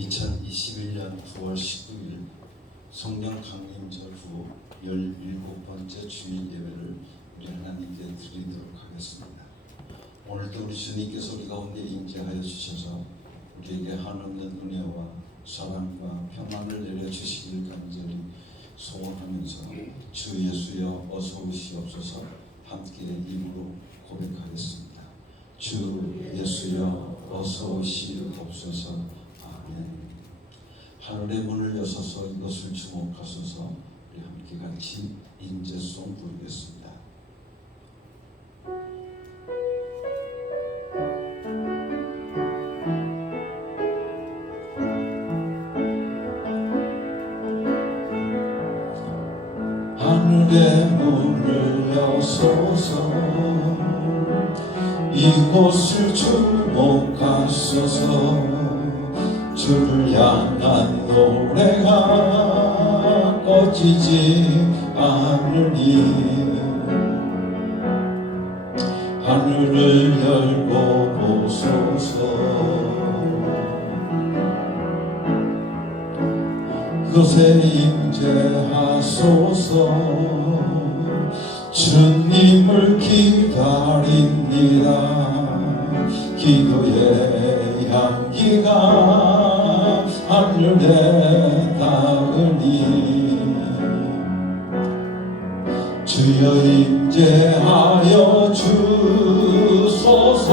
2021년 9월 19일 성령 강림절 후 17번째 주일 예배를 우리 하나님께 드리도록 하겠습니다. 오늘도 우리 주님께서 우리 가운데 임재하여 주셔서 우리에게 한없는 은혜와 사랑과 평안을 내려주시길 간절히 소원하면서 주 예수여 어서 오시옵소서 함께 입으로 고백하겠습니다. 주 예수여 어서 오시옵소서. 아멘. 하늘의 문을 여셔서 이것을 주목하소서. 우리 함께 같이 인제송 부르겠습니다. 하늘의 문을 여소서 이곳을 주목하소서. 주를 향한 노래가 꺼지지 않으니 하늘을 열고 보소서. 그곳에 임재하소서. 주님을 기다립니다. 기도의 향기가 하늘에 닿으니 주여 임재하여 주소서.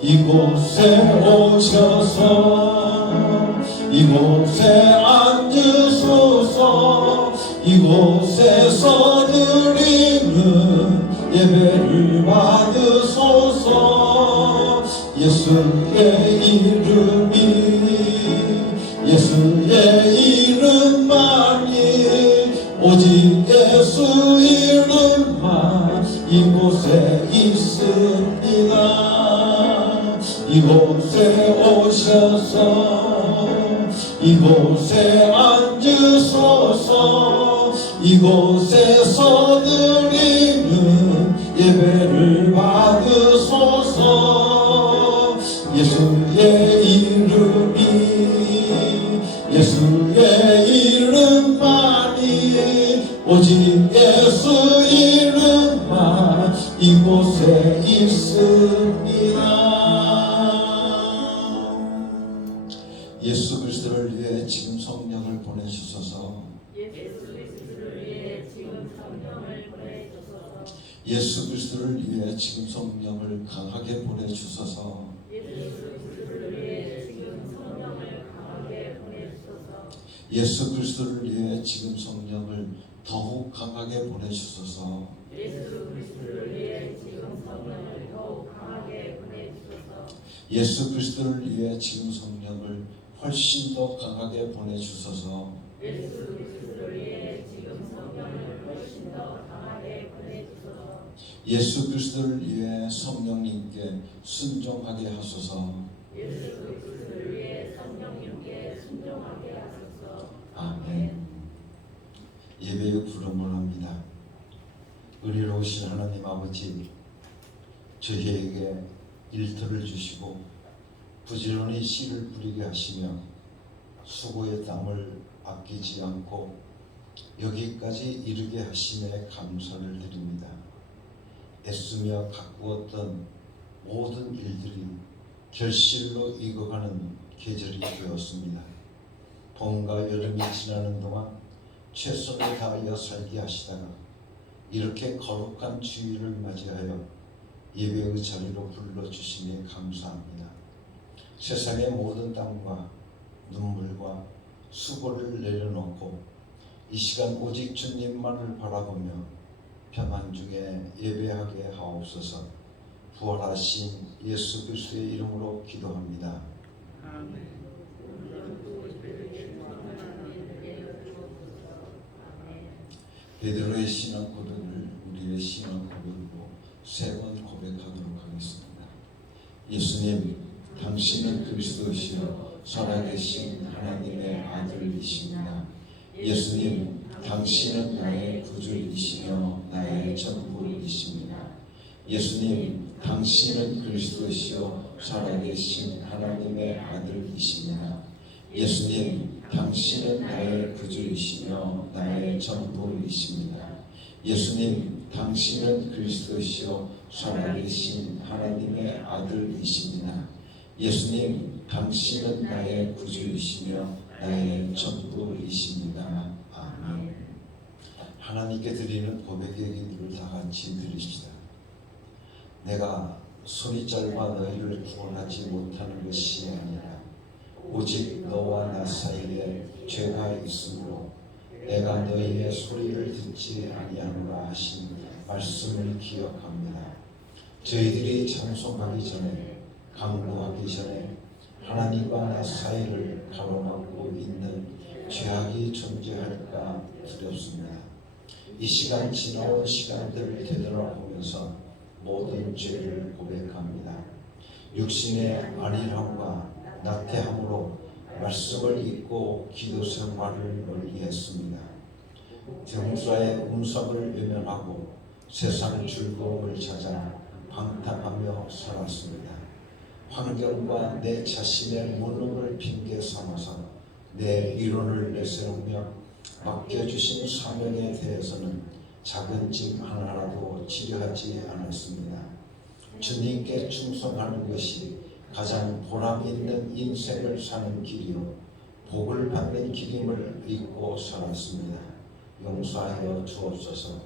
이곳에 오셔서 이곳에 앉으소서. 이곳에서 드리는 예배를 받으소서. 예수의 이름이 예수의 이름만이 오직 예수 이름만 이곳에 있습니다. 이곳에 오셔서 이곳에 앉으소서. 이곳에서 드리는 예배를 받으소서. 예수의 이름이 예수의 이름만이 오직 예수 이름만 이곳에 있습니다. 예수 그리스도를 위해 지금 성령을 보내주소서. 예수 그리스도를 위해 지금 성령을 강하게 보내주소서. 예수 그리스도를 위해 지금 성령을 더욱 강하게 보내주소서. 예수 그리스도를 위해 지금 성령을 훨씬 더 강하게 보내주소서. 예수 그리스도를 위해 성령님께 순종하게 하소서. 아멘. 예배의 부름을 합니다. 은혜로우신 하나님 아버지, 저희에게 일터를 주시고 부지런히 씨를 뿌리게 하시며 수고의 땀을 아끼지 않고 여기까지 이르게 하심에 감사를 드립니다. 애쓰며 가꾸었던 모든 일들이 결실로 익어가는 계절이 되었습니다. 봄과 여름이 지나는 동안 최선을 다하여 살게 하시다가 이렇게 거룩한 주일을 맞이하여 예배의 자리로 불러주시니 감사합니다. 세상의 모든 땀과 눈물과 수고를 내려놓고 이 시간 오직 주님만을 바라보며 평안 중에 예배하게 하옵소서. 부활하신 예수 그리스도의 이름으로 기도합니다. 아멘. 베드로의 신앙 고백을 우리의 신앙 고백으로 세 번 고백하도록 하겠습니다. 예수님, 당신은 그리스도시요 살아계신 하나님의 아들이십니다. 예수님, 당신은 나의 구주이시며 나의 전부이십니다. 예수님, 당신은 그리스도시요 살아계신 하나님의 아들이십니다. 예수님, 당신은 나의 구주이시며 나의 전부이십니다. 예수님, 당신은 그리스도시요 살아계신 하나님의 아들이십니다. 예수님, 당신은 나의 구주이시며 나의 전부이십니다. 아멘. 하나님께 드리는 고백의 기도를 다 같이 드리시다. 내가 손이 짧아 너희를 구원하지 못하는 것이 아니라 오직 너와 나 사이에 죄가 있으므로 내가 너희의 소리를 듣지 아니하노라 하신 말씀을 기억합니다. 저희들이 찬송하기 전에, 강구하기 전에 하나님과 나 사이를 가로막고 있는 죄악이 존재할까 두렵습니다. 이 시간 지나온 시간들을 되돌아보면서 모든 죄를 고백합니다. 육신의 안일함과 나태함으로 말씀을 잊고 기도 생활을 멀리했습니다. 정사의 음성을 외면하고 세상 즐거움을 찾아 방탕하며 살았습니다. 환경과 내 자신의 무능을 핑계 삼아서 내 이론을 내세우며 맡겨주신 사명에 대해서는 작은 짐 하나라도 지려하지 않았습니다. 주님께 충성하는 것이 가장 보람 있는 인생을 사는 길이요 복을 받는 길임을 잊고 살았습니다. 용서하여 주옵소서.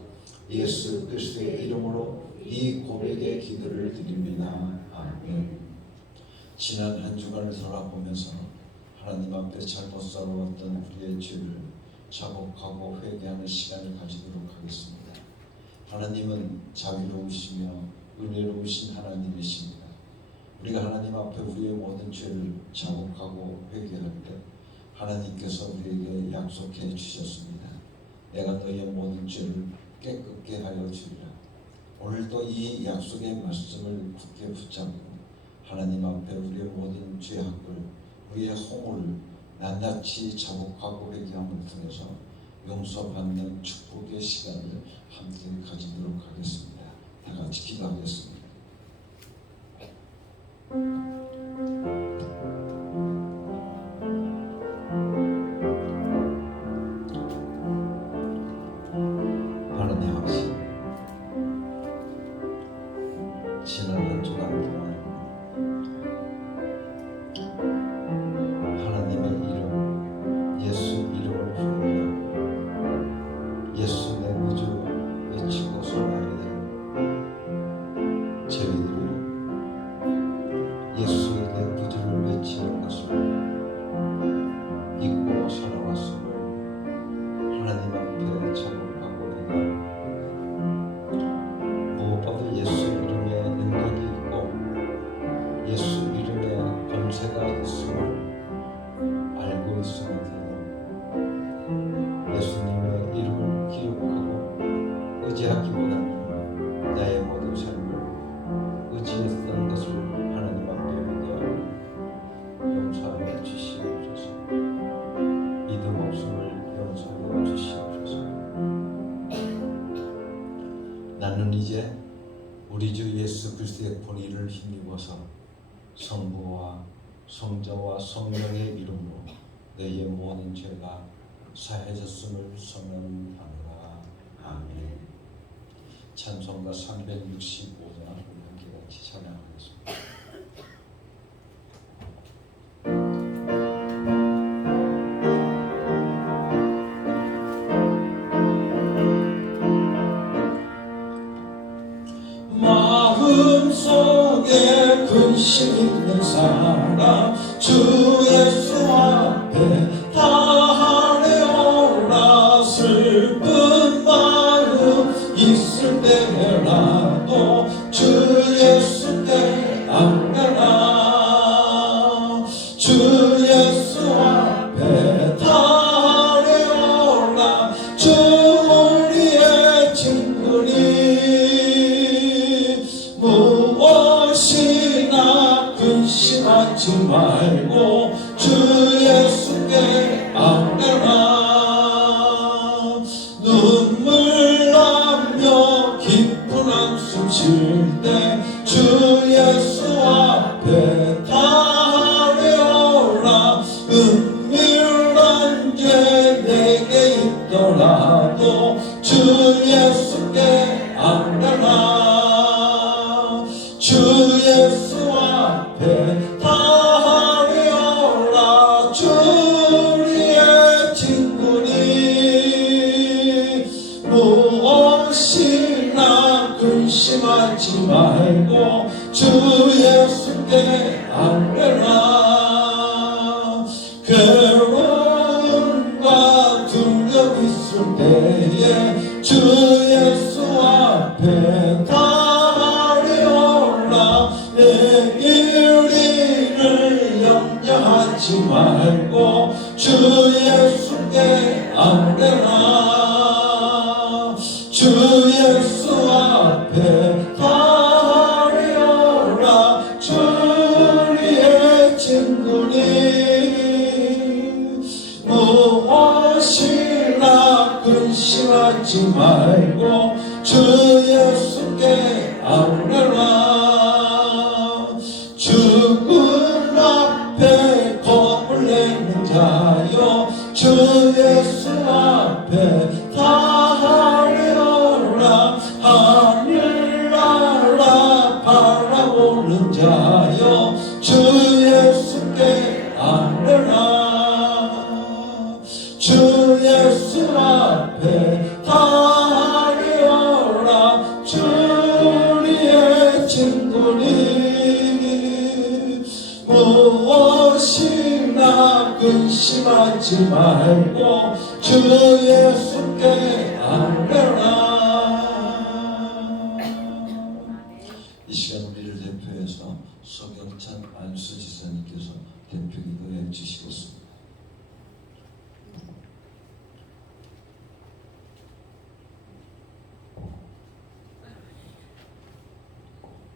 예수 그리스도의 이름으로 이 고백의 기도를 드립니다. 아멘. 지난 한 주간을 돌아보면서 하나님 앞에 잘못 살아왔던 우리의 죄를 자복하고 회개하는 시간을 가지도록 하겠습니다. 하나님은 자비로우시며 은혜로우신 하나님이십니다. 우리가 하나님 앞에 우리의 모든 죄를 자복하고 회개할 때 하나님께서 우리에게 약속해 주셨습니다. 내가 너희의 모든 죄를 깨끗게 하여 주리라. 오늘도 이 약속의 말씀을 굳게 붙잡고 하나님 앞에 우리의 모든 죄악을, 우리의 허물을 낱낱이 자복하고 회개함을 통해서 용서받는 축복의 시간을 함께 가지도록 하겠습니다. 다 같이 기도하겠습니다. 하나님 아버지, 지난 한 주간 동안 하나님의 이름, 예수 이름을 부르며 예수 내 구주 외치고 살아야 될 저희들이 예수 내 구주를 외치는 것을 잊고 살아왔음을 하나님 앞에 자복하고 회개합니다. 무엇보다 예수 이름에 능력이 있고 예수 이름에 권세가 있음을 알고 있음에도 예수님의 이름을 기록하고 의지하기보다는 나의 모든 삶을 의지했던 것을 하나님 앞에 회개하고 용서하여 주시옵소서. 믿음 없음을 용서하여 주시옵소서. 나는 이제 우리 주 예수 그리스도의 본의를 힘입어서 성부와 성자와 성령의 이름으로 너희의 모든 죄가 사해졌음을 선언하노라. 아멘. 찬송가 365장 함께 같이 찬양하겠습니다. 마음속에 근심 있는 사람 주 예수 앞에 다하려라. 슬픈 마음 있을 때라도 주 예수께 안가라. 주 예수 앞에 다하려라. 주 우리의 친구니 무엇이나 근심하지 말고 주 예수께 안가라. 눈물 나며 깊은 한숨 쉴 때 주 예수 앞에 앞에 다하리오라. 주의 친구니 무엇이나 근심하지 말고 주 예수께 아뢰라. 괴로움과 두려움 있을 때에 주 예수 앞에 다하리오라. 내일을 염려하지 말고 주 예수께 아뢰라. 주 예수 앞에 다하리오라. 주의 친구니 무엇이나 근심하지 말고 주 예수께 아뢰라. 죽음 앞에 겁을 내는 자여 주 예수 앞에 다하리오라. 하늘 나라 바라보는 자여 주 예수께 아뢰라. 주 예수 앞에 다하리오라. 주의 친구니 무엇이나 근심하지 말고 주 예수께 아뢰라. 이 시간 우리를 대표해서 서경찬 안수 지사님께서 대표 기도해 주시겠습니다.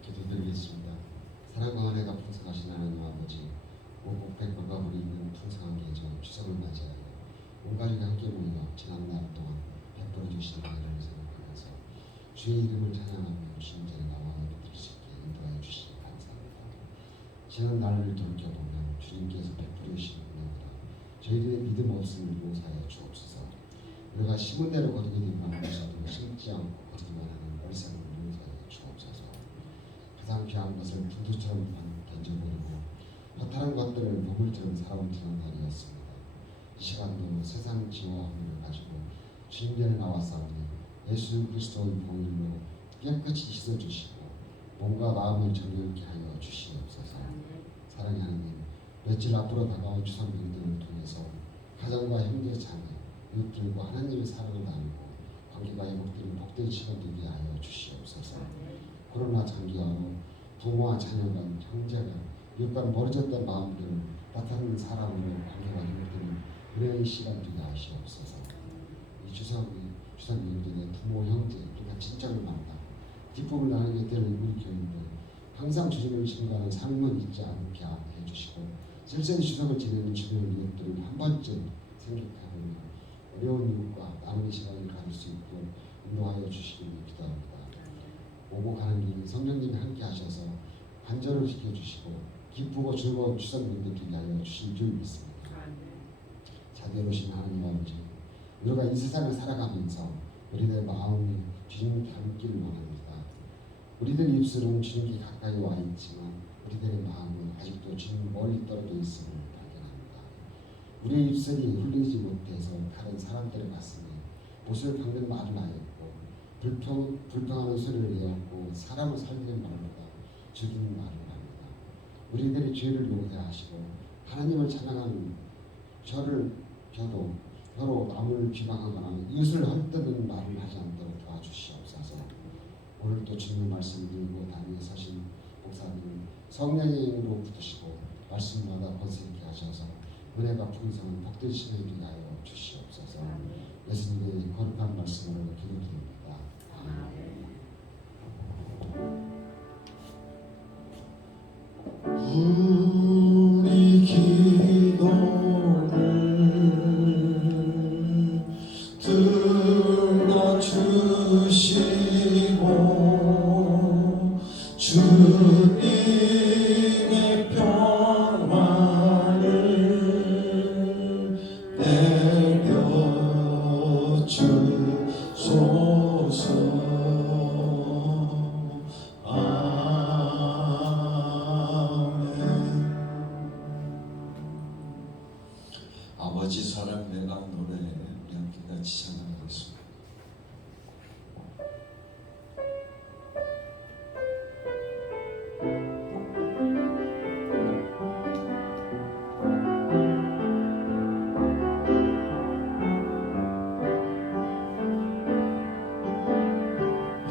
기도드리겠습니다. 사랑과 은혜가 풍성하신 하나님 아버지, 오복된 건강으로 있는 풍성한 계절 추석을 맞이하여 온 가족이 함께 모여 지난 날 동안 베풀어 주신 은혜를 생각하면서 주의 이름을 찬양하며 주님 자리에 나와 예배드릴 수 있게 인도하여 주시니 감사합니다. 지난 날을 돌이켜보면 주님께서 베풀어 주신 은혜보다 저희들의 믿음 없음을 용서하여 주옵소서. 우리가 심은 대로 거두게 되면 하면서도 심지 않고 거두기만 하는 얼상을 용서하여 주옵소서. 가장 귀한 것을 분수처럼 던져버리고 허탈한 것들을 보물처럼 살아온 지난 날이었습니다. 이 시간도 세상 지와 허물을 가지고 주님께로 나와싸우니 예수 그리스도의 보혈로 깨끗이 씻어주시고 몸과 마음을 정결케 하여 주시옵소서. 사랑의 하나님, 며칠 앞으로 다가올 추석 명절을 통해서 가정과 형제 자매, 이웃들과 하나님의 사랑을 나누고 관계가 회복되는 복된 시간 되게 하여 주시옵소서. 코로나 장기화로 부모와 자녀 간, 형제 간, 이웃과 멀어졌던 마음들을 나타나는 사람으로 관계가 회복되는 은혜의 시간 되게 하시옵소서. 이 추석 명절에 부모, 형제, 그러니까 친척을 만나 기쁨을 나누게 될 우리 교인들 항상 주님을 신고하는 삶을 잊지 않게 해주시고 쓸쓸히 추석을 지내는 주변 이웃들을 한 번쯤 생각하며 어려운 이웃과 나누는 시간을 가질 수 있도록 인도하여 주시기를 기도합니다. 오고 가는 길 성령님이 함께 하셔서 간절을 지켜주시고 기쁘고 즐거운 추석 명절 되게 하여 주실 줄 믿습니다. 자비로우신 하나님 아버지, 우리가 이 세상을 살아가면서 우리들의 마음이 주님 닮기를 원합니다. 우리들의 입술은 주님께 가까이 와 있지만 우리들의 마음은 아직도 주님 멀리 떨어져 있음을 발견합니다. 우리의 입술이 흘리지 못해서 다른 사람들의 가슴에 못을 박는 말을 하였고 불평하는 소리를 내었고 사람을 살리는 말보다 죽이는 말을 합니다. 우리들의 죄를 용서하시고 하나님을 찬양하는 혀로 남을 비방하거나 이웃을 헐뜯는 말을 하지 않도록 도와주시옵소서. 오늘도 주님의 말씀 들고 단위에 서신 목사님 성령의 힘으로 붙으시고 말씀마다 권세있게 하셔서 은혜가 풍성한 복된 시간이 되게 하여 주시옵소서. 예수님의 거룩한 말씀으로 기도드립니다. 우리 기도를 들어주시고 주님의 평화를 내려주소서. 아버지 사랑 내가 노래 우리 함께 같이 찬양하겠습니다.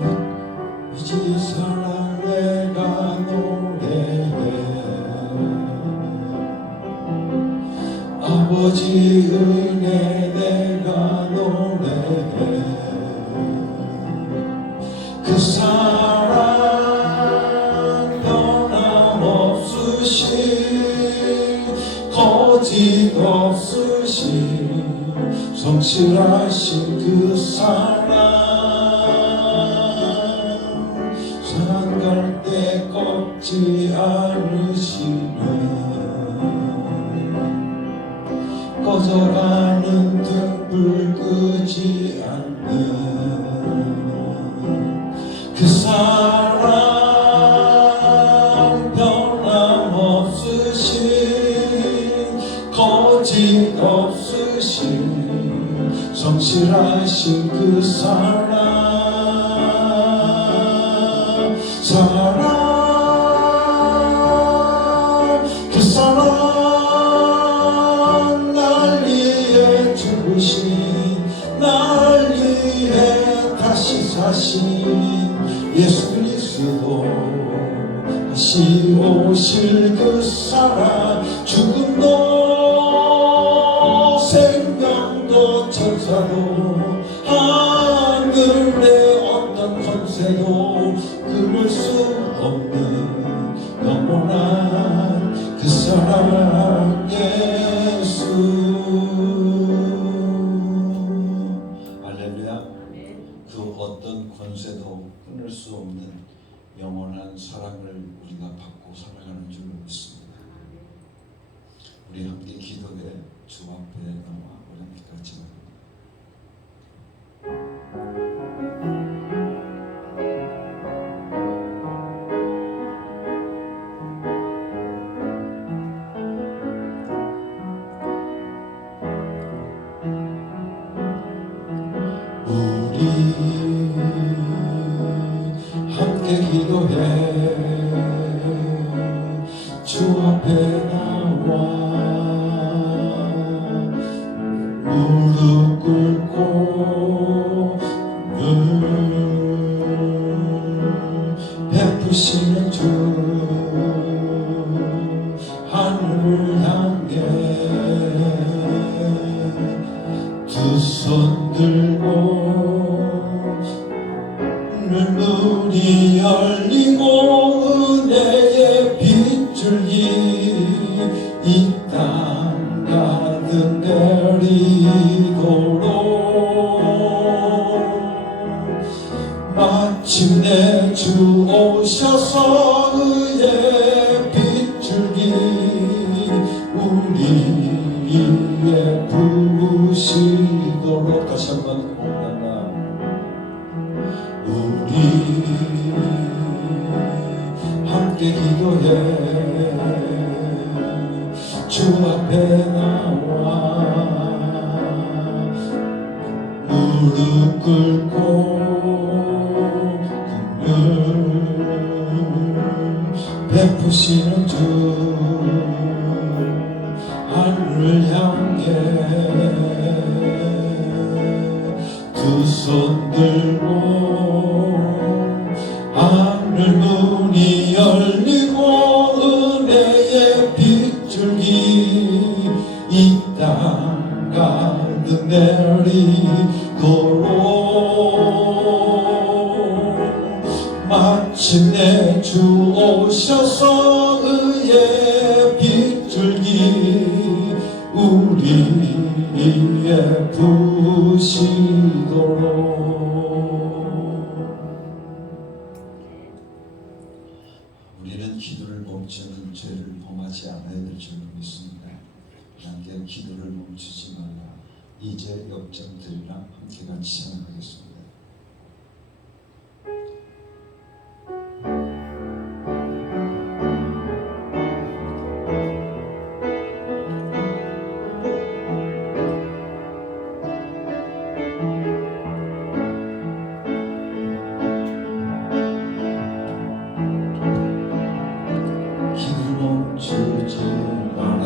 아버지 사랑 내가 노래해 아버지 은혜 내가 노래해 그 사랑 변함없으신 거짓 없으신 성실하신 그 사랑 갈 때 꺾지 않으시네 꺼져가는 등불 끄지 않는 그 사랑 변함없으신 거짓 없으신 성실하신 그 사랑 그 사랑 날 위해 죽으신 날 위해 다시 사신 예수 그리스도 다시 오실 그 사랑 죽음도 생명도 천사도 하늘의 어떤 권세도 끊을 수 없는 영원한 그 사랑 예수. 할렐루야. 그 어떤 권세도 끊을 수 없는 영원한 사랑을 우리가 받고 살아가는 줄 믿습니다. 우리 함께 기도해 주 앞에 나와 우리 함께 같이 나갑니다. 함께 기도해 주 앞에 나와 무릎 꿇고 늘 베푸시는 주 하늘을 향해 두 손 들고 눈이 열리고 은혜의 빗줄기 이 땅 가득 내리도록 마침내 주 오셔서 의의 빗줄기 우리의 부으시도록 다시 한번 고백합니다. 우리 함께 기도해 주 앞에 나와 무릎 꿇고 늘 베푸시는 주 하늘을 향해 두 손 들고 하늘 문이 열리고 은혜의 빗줄기 이 땅 가득 내리도록 마침내 주 오셔서 의의 빗줄기 우리의 부으시도록. 우리는 기도를 멈추는 죄를 범하지 않아야 될 줄 믿습니다. 함께 기도를 멈추지 말라 이제 역정되리라 함께 같이 찬양하겠습니다. 멈추지 마라.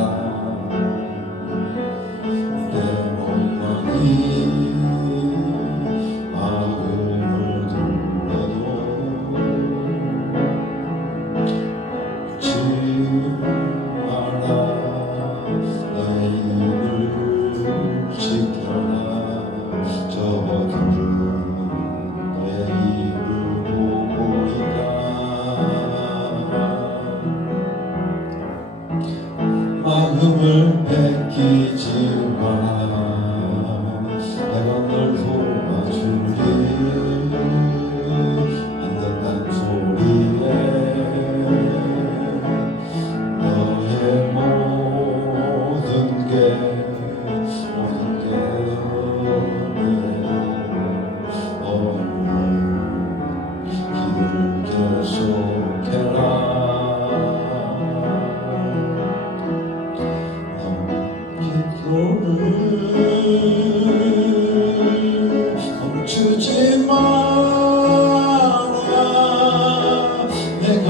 내 멍망이 마음을 눌러도 멈추지 마라. 내 입을 지켜라. 저들은 내 입을 보고 있다. 마음을 뺏기지 마라. 내가 널 도와주리. 안 된다는 소리에 너의 모든 게 기도를 계속해라. 기도를 멈추지 마라. 내가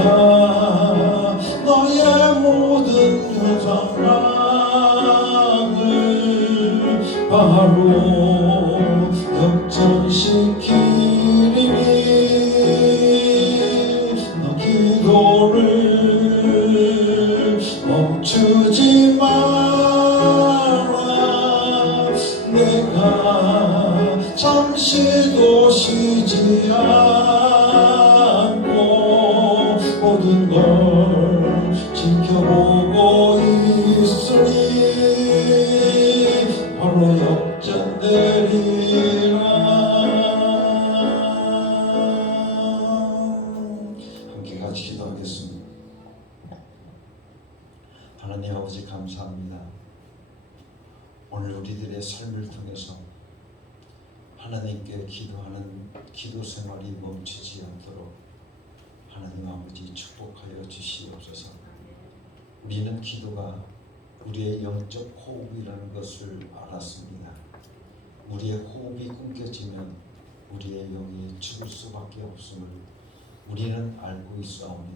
너의 모든 교상랑을 바로 역전시키리니 너 기도를 멈추지 마라. 내가 잠시도 쉬지 않고 모든 걸 지켜보고 있으니 바로 역전되리라. 함께 같이 기도하겠습니다. 하나님 아버지 감사합니다. 오늘 우리들의 삶을 통해서 하나님께 기도하는 기도 생활이 멈추지 않도록 하나님 아버지 축복하여 주시옵소서. 우리는 기도가 우리의 영적 호흡이라는 것을 알았습니다. 우리의 호흡이 끊겨지면 우리의 영이 죽을 수밖에 없음을 우리는 알고 있사오니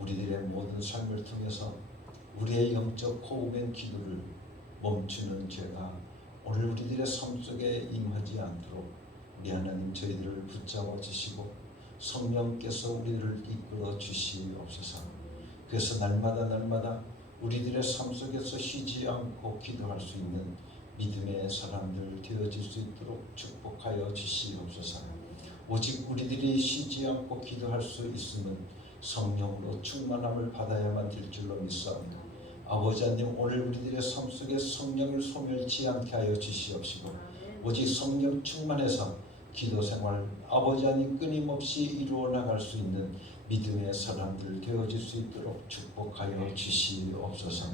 우리들의 모든 삶을 통해서 우리의 영적 호흡인 기도를 멈추는 죄가 오늘 우리들의 삶 속에 임하지 않도록 우리 하나님 저희들을 붙잡아 주시고 성령께서 우리를 이끌어 주시옵소서. 그래서 날마다 우리들의 삶 속에서 쉬지 않고 기도할 수 있는 믿음의 사람들 되어질 수 있도록 축복하여 주시옵소서. 오직 우리들이 쉬지 않고 기도할 수 있으면 성령으로 충만함을 받아야만 될 줄로 믿사옵니다. 아버지 하나님 오늘 우리들의 삶 속에 성령을 소멸치 않게 하여 주시옵시고 오직 성령 충만해서 기도 생활 아버지 하나님 끊임없이 이루어 나갈 수 있는 믿음의 사람들 되어질 수 있도록 축복하여 주시옵소서.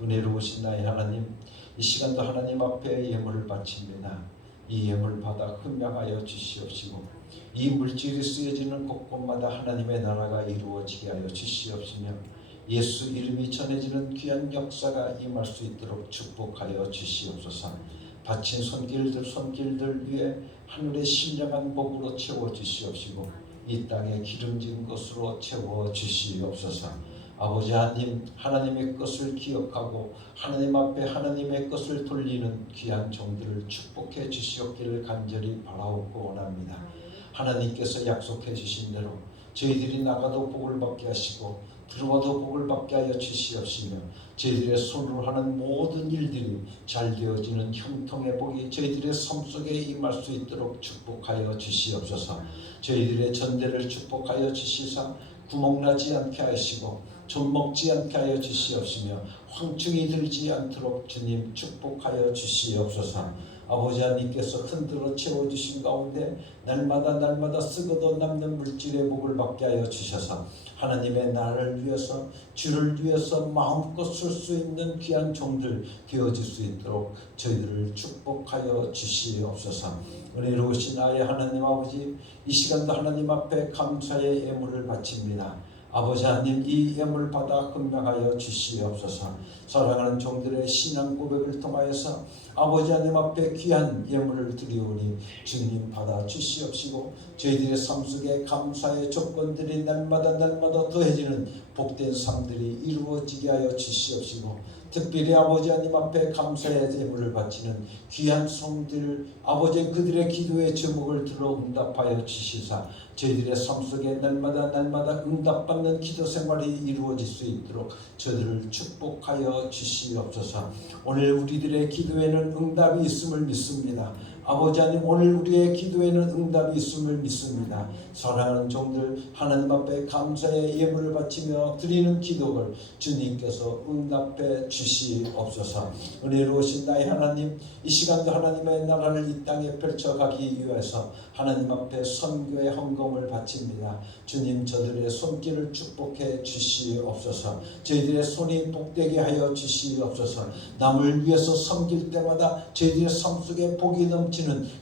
은혜로우신 나의 하나님 이 시간도 하나님 앞에 예물을 바칩니다. 이 예물 받아 흠양하여 주시옵시고 이 물질이 쓰여지는 곳곳마다 하나님의 나라가 이루어지게 하여 주시옵시며 예수 이름이 전해지는 귀한 역사가 임할 수 있도록 축복하여 주시옵소서. 바친 손길들 위에 하늘의 신령한 복으로 채워 주시옵시고 이 땅에 기름진 것으로 채워 주시옵소서. 아버지 하나님 하나님의 것을 기억하고 하나님 앞에 하나님의 것을 돌리는 귀한 종들을 축복해 주시옵기를 간절히 바라옵고 원합니다. 하나님께서 약속해 주신 대로 저희들이 나가도 복을 받게 하시고 들어와도 복을 받게 하여 주시옵시며 저희들의 손으로 하는 모든 일들이 잘 되어지는 형통의 복이 저희들의 삶 속에 임할 수 있도록 축복하여 주시옵소서. 저희들의 전대를 축복하여 주시사 구멍나지 않게 하시고 좀먹지 않게 하여 주시옵시며 황충이 들지 않도록 주님 축복하여 주시옵소서. 아버지 하나님께서 흔들어 채워주신 가운데 날마다 쓰고도 남는 물질의 복을 받게 하여 주셔서 하나님의 나라를 위해서 주를 위해서 마음껏 쓸 수 있는 귀한 종들 되어질 수 있도록 저희들을 축복하여 주시옵소서. 은혜로우신 아의 하나님 아버지 이 시간도 하나님 앞에 감사의 예물을 바칩니다. 아버지 하나님, 이 예물 받아 헌명하여 주시옵소서. 사랑하는 종들의 신앙 고백을 통하여서 아버지 하나님 앞에 귀한 예물을 드리오니 주님 받아 주시옵시고, 저희들의 삶 속에 감사의 조건들이 날마다 더해지는 복된 삶들이 이루어지게 하여 주시옵시고, 특별히 아버지 하나님 앞에 감사의 제물을 바치는 귀한 성들, 아버지 그들의 기도의 제목을 들어 응답하여 주시사 저희들의 삶 속에 날마다 응답받는 기도 생활이 이루어질 수 있도록 저들을 축복하여 주시옵소서. 오늘 우리들의 기도에는 응답이 있음을 믿습니다. 아버지 하나님, 오늘 우리의 기도에는 응답이 있음을 믿습니다. 사랑하는 종들, 하나님 앞에 감사의 예물을 바치며 드리는 기도를 주님께서 응답해 주시옵소서. 은혜로우신 나의 하나님, 이 시간도 하나님의 나라를 이 땅에 펼쳐가기 위해서 하나님 앞에 선교의 헌금을 바칩니다. 주님, 저들의 손길을 축복해 주시옵소서. 저희들의 손이 복되게 하여 주시옵소서. 남을 위해서 섬길 때마다 저희들의 삶 속에 복이 넘치는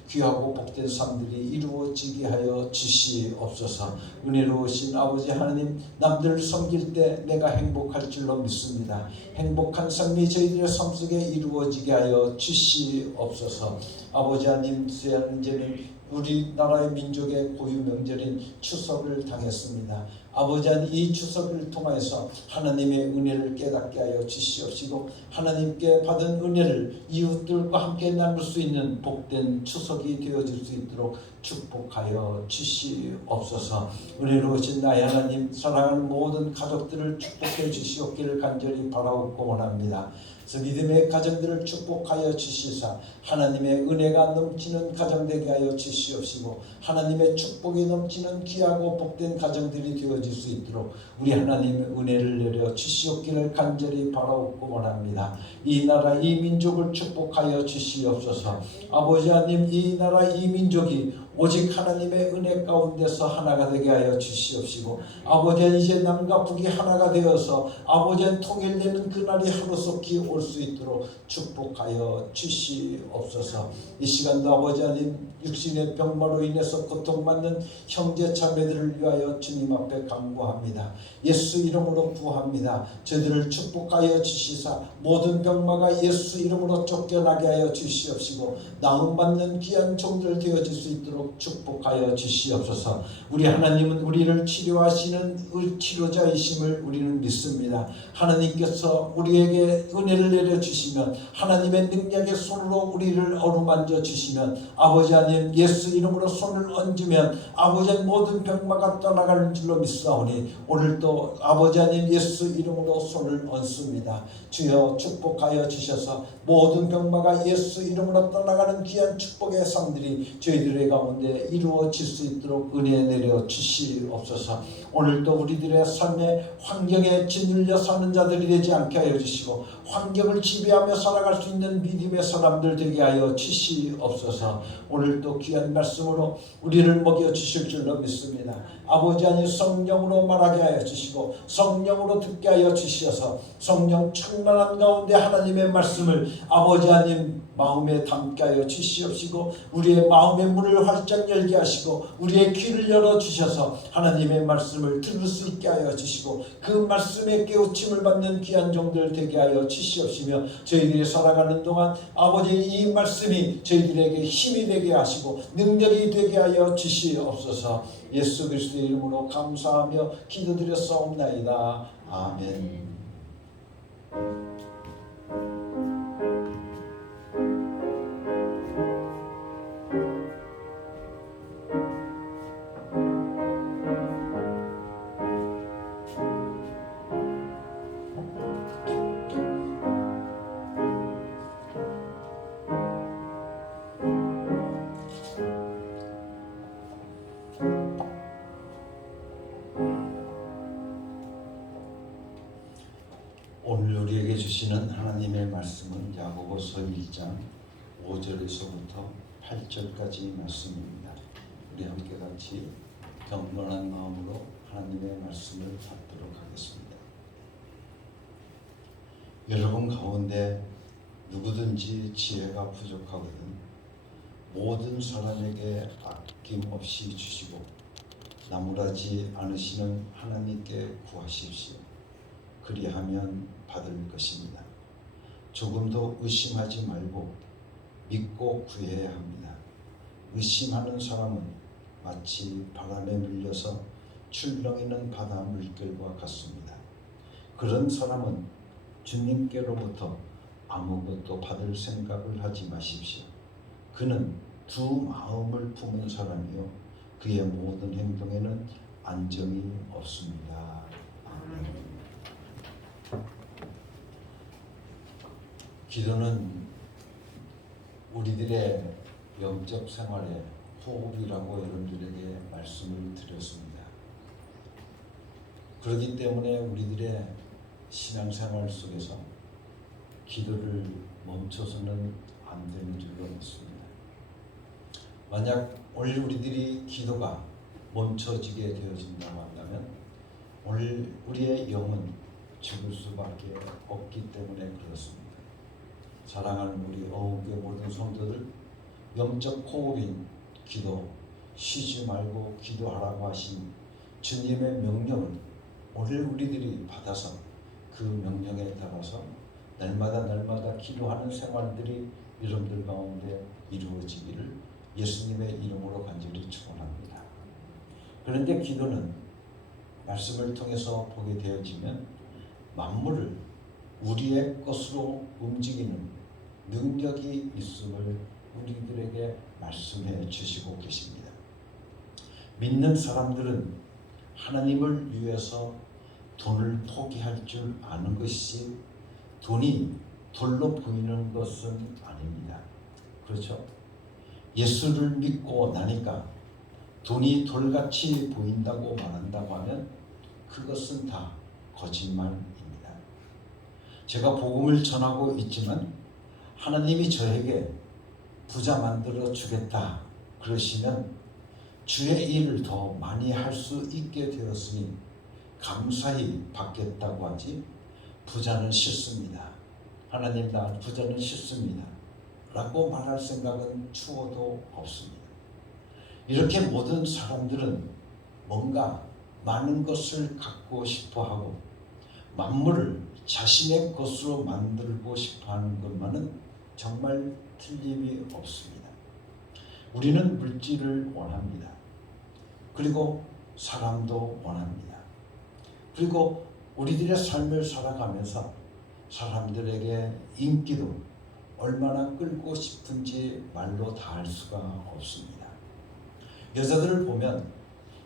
귀하고 복된 삶들이 이루어지게 하여 주시옵소서. 은혜로우신 아버지 하나님, 남들을 섬길 때 내가 행복할 줄로 믿습니다. 행복한 삶이 저희들의 삶 속에 이루어지게 하여 주시옵소서. 아버지 하나님, 이제는 우리나라의 민족의 고유 명절인 추석을 당했습니다. 아버지 하나님, 이 추석을 통하여서 하나님의 은혜를 깨닫게 하여 주시옵시고, 하나님께 받은 은혜를 이웃들과 함께 나눌 수 있는 복된 추석이 되어질 수 있도록 축복하여 주시옵소서. 은혜로우신 나의 하나님, 사랑하는 모든 가족들을 축복해 주시옵기를 간절히 바라옵고 원합니다. 그래서 믿음의 가정들을 축복하여 주시사 하나님의 은혜가 넘치는 가정 되게 하여 주시옵시고, 하나님의 축복이 넘치는 귀하고 복된 가정들이 되어질 수 있도록 우리 하나님의 은혜를 내려 주시옵기를 간절히 바라옵고 원합니다. 이 나라 이 민족을 축복하여 주시옵소서. 아버지 하나님, 이 나라 이 민족이 오직 하나님의 은혜 가운데서 하나가 되게 하여 주시옵시고, 아버지 이제 남과 북이 하나가 되어서 아버지 통일되는 그날이 하루속히 올 수 있도록 축복하여 주시옵소서. 이 시간도 아버지 하나님, 육신의 병마로 인해서 고통받는 형제 자매들을 위하여 주님 앞에 간구합니다. 예수 이름으로 구합니다. 저들을 축복하여 주시사 모든 병마가 예수 이름으로 쫓겨나게 하여 주시옵시고, 나음받는 귀한 종들 되어질 수 있도록 축복하여 주시옵소서. 우리 하나님은 우리를 치료하시는 치료자이심을 우리는 믿습니다. 하나님께서 우리에게 은혜를 내려주시면, 하나님의 능력의 손으로 우리를 어루만져 주시면, 아버지 하나님 예수 이름으로 손을 얹으면 아버지 모든 병마가 떠나가는 줄로 믿사오니, 오늘도 아버지 하나님 예수 이름으로 손을 얹습니다. 주여 축복하여 주셔서 모든 병마가 예수 이름으로 떠나가는 귀한 축복의 삶들이 저희들의 가운데 이루어질 수 있도록 은혜 내려 주시옵소서. 오늘도 우리들의 삶의 환경에 짓눌려 사는 자들이 되지 않게 하여 주시고, 환경을 지배하며 살아갈 수 있는 믿음의 사람들 되게 하여 주시옵소서. 오늘도 귀한 말씀으로 우리를 먹여 주실 줄로 믿습니다. 아버지 하나님, 성령으로 말하게 하여 주시고 성령으로 듣게 하여 주시어서 성령 충만한 가운데 하나님의 말씀을 아버지 하나님 마음에 담게 하여 주시옵시고, 우리의 마음의 문을 활짝 열게 하시고 우리의 귀를 열어주셔서 하나님의 말씀을 들을 수 있게 하여 주시고, 그 말씀에 깨우침을 받는 귀한 종들 되게 하여 주시옵시며, 저희들이 살아가는 동안 아버지 이 말씀이 저희들에게 힘이 되게 하시고 능력이 되게 하여 주시옵소서. 예수 그리스도의 이름으로 감사하며 기도드렸사옵나이다. 아멘. 오늘 우리에게 주시는 하나님의 말씀은 야고보서 1장 5절에서부터 8절까지 말씀입니다. 우리 함께 같이 경건한 마음으로 하나님의 말씀을 받도록 하겠습니다. 여러분 가운데 누구든지 지혜가 부족하거든 모든 사람에게 아낌없이 주시고 나무라지 않으시는 하나님께 구하십시오. 그리하면 받을 것입니다. 조금도 의심하지 말고 믿고 구해야 합니다. 의심하는 사람은 마치 바람에 밀려서 출렁이는 바다 물결과 같습니다. 그런 사람은 주님께로부터 아무것도 받을 생각을 하지 마십시오. 그는 두 마음을 품은 사람이요 그의 모든 행동에는 안정이 없습니다. 아멘. 기도는 우리들의 영적 생활의 호흡이라고 여러분들에게 말씀을 드렸습니다. 그렇기 때문에 우리들의 신앙생활 속에서 기도를 멈춰서는 안 되는 줄로 믿습니다. 만약 오늘 우리들이 기도가 멈춰지게 되어진다고 한다면 오늘 우리의 영은 죽을 수밖에 없기 때문에 그렇습니다. 사랑하는 우리 어흥교회 모든 성도들, 영적 호흡인 기도, 쉬지 말고 기도하라고 하신 주님의 명령을 오늘 우리들이 받아서 그 명령에 따라서 날마다 기도하는 생활들이 여러분들 가운데 이루어지기를 예수님의 이름으로 간절히 축원합니다. 그런데 기도는 말씀을 통해서 보게 되어지면 만물을 우리의 것으로 움직이는 능력이 있음을 우리들에게 말씀해 주시고 계십니다. 믿는 사람들은 하나님을 위해서 돈을 포기할 줄 아는 것이 돈이 돌로 보이는 것은 아닙니다. 그렇죠? 예수를 믿고 나니까 돈이 돌같이 보인다고 말한다고 하면 그것은 다 거짓말입니다. 제가 복음을 전하고 있지만 하나님이 저에게 부자 만들어 주겠다 그러시면 주의 일을 더 많이 할 수 있게 되었으니 감사히 받겠다고 하지 부자는 싫습니다. 하나님 나 부자는 싫습니다 라고 말할 생각은 추워도 없습니다. 이렇게 모든 사람들은 뭔가 많은 것을 갖고 싶어하고 만물을 자신의 것으로 만들고 싶어하는 것만은 정말 틀림이 없습니다. 우리는 물질을 원합니다. 그리고 사람도 원합니다. 그리고 우리들의 삶을 살아가면서 사람들에게 인기도 얼마나 끌고 싶은지 말로 다 할 수가 없습니다. 여자들을 보면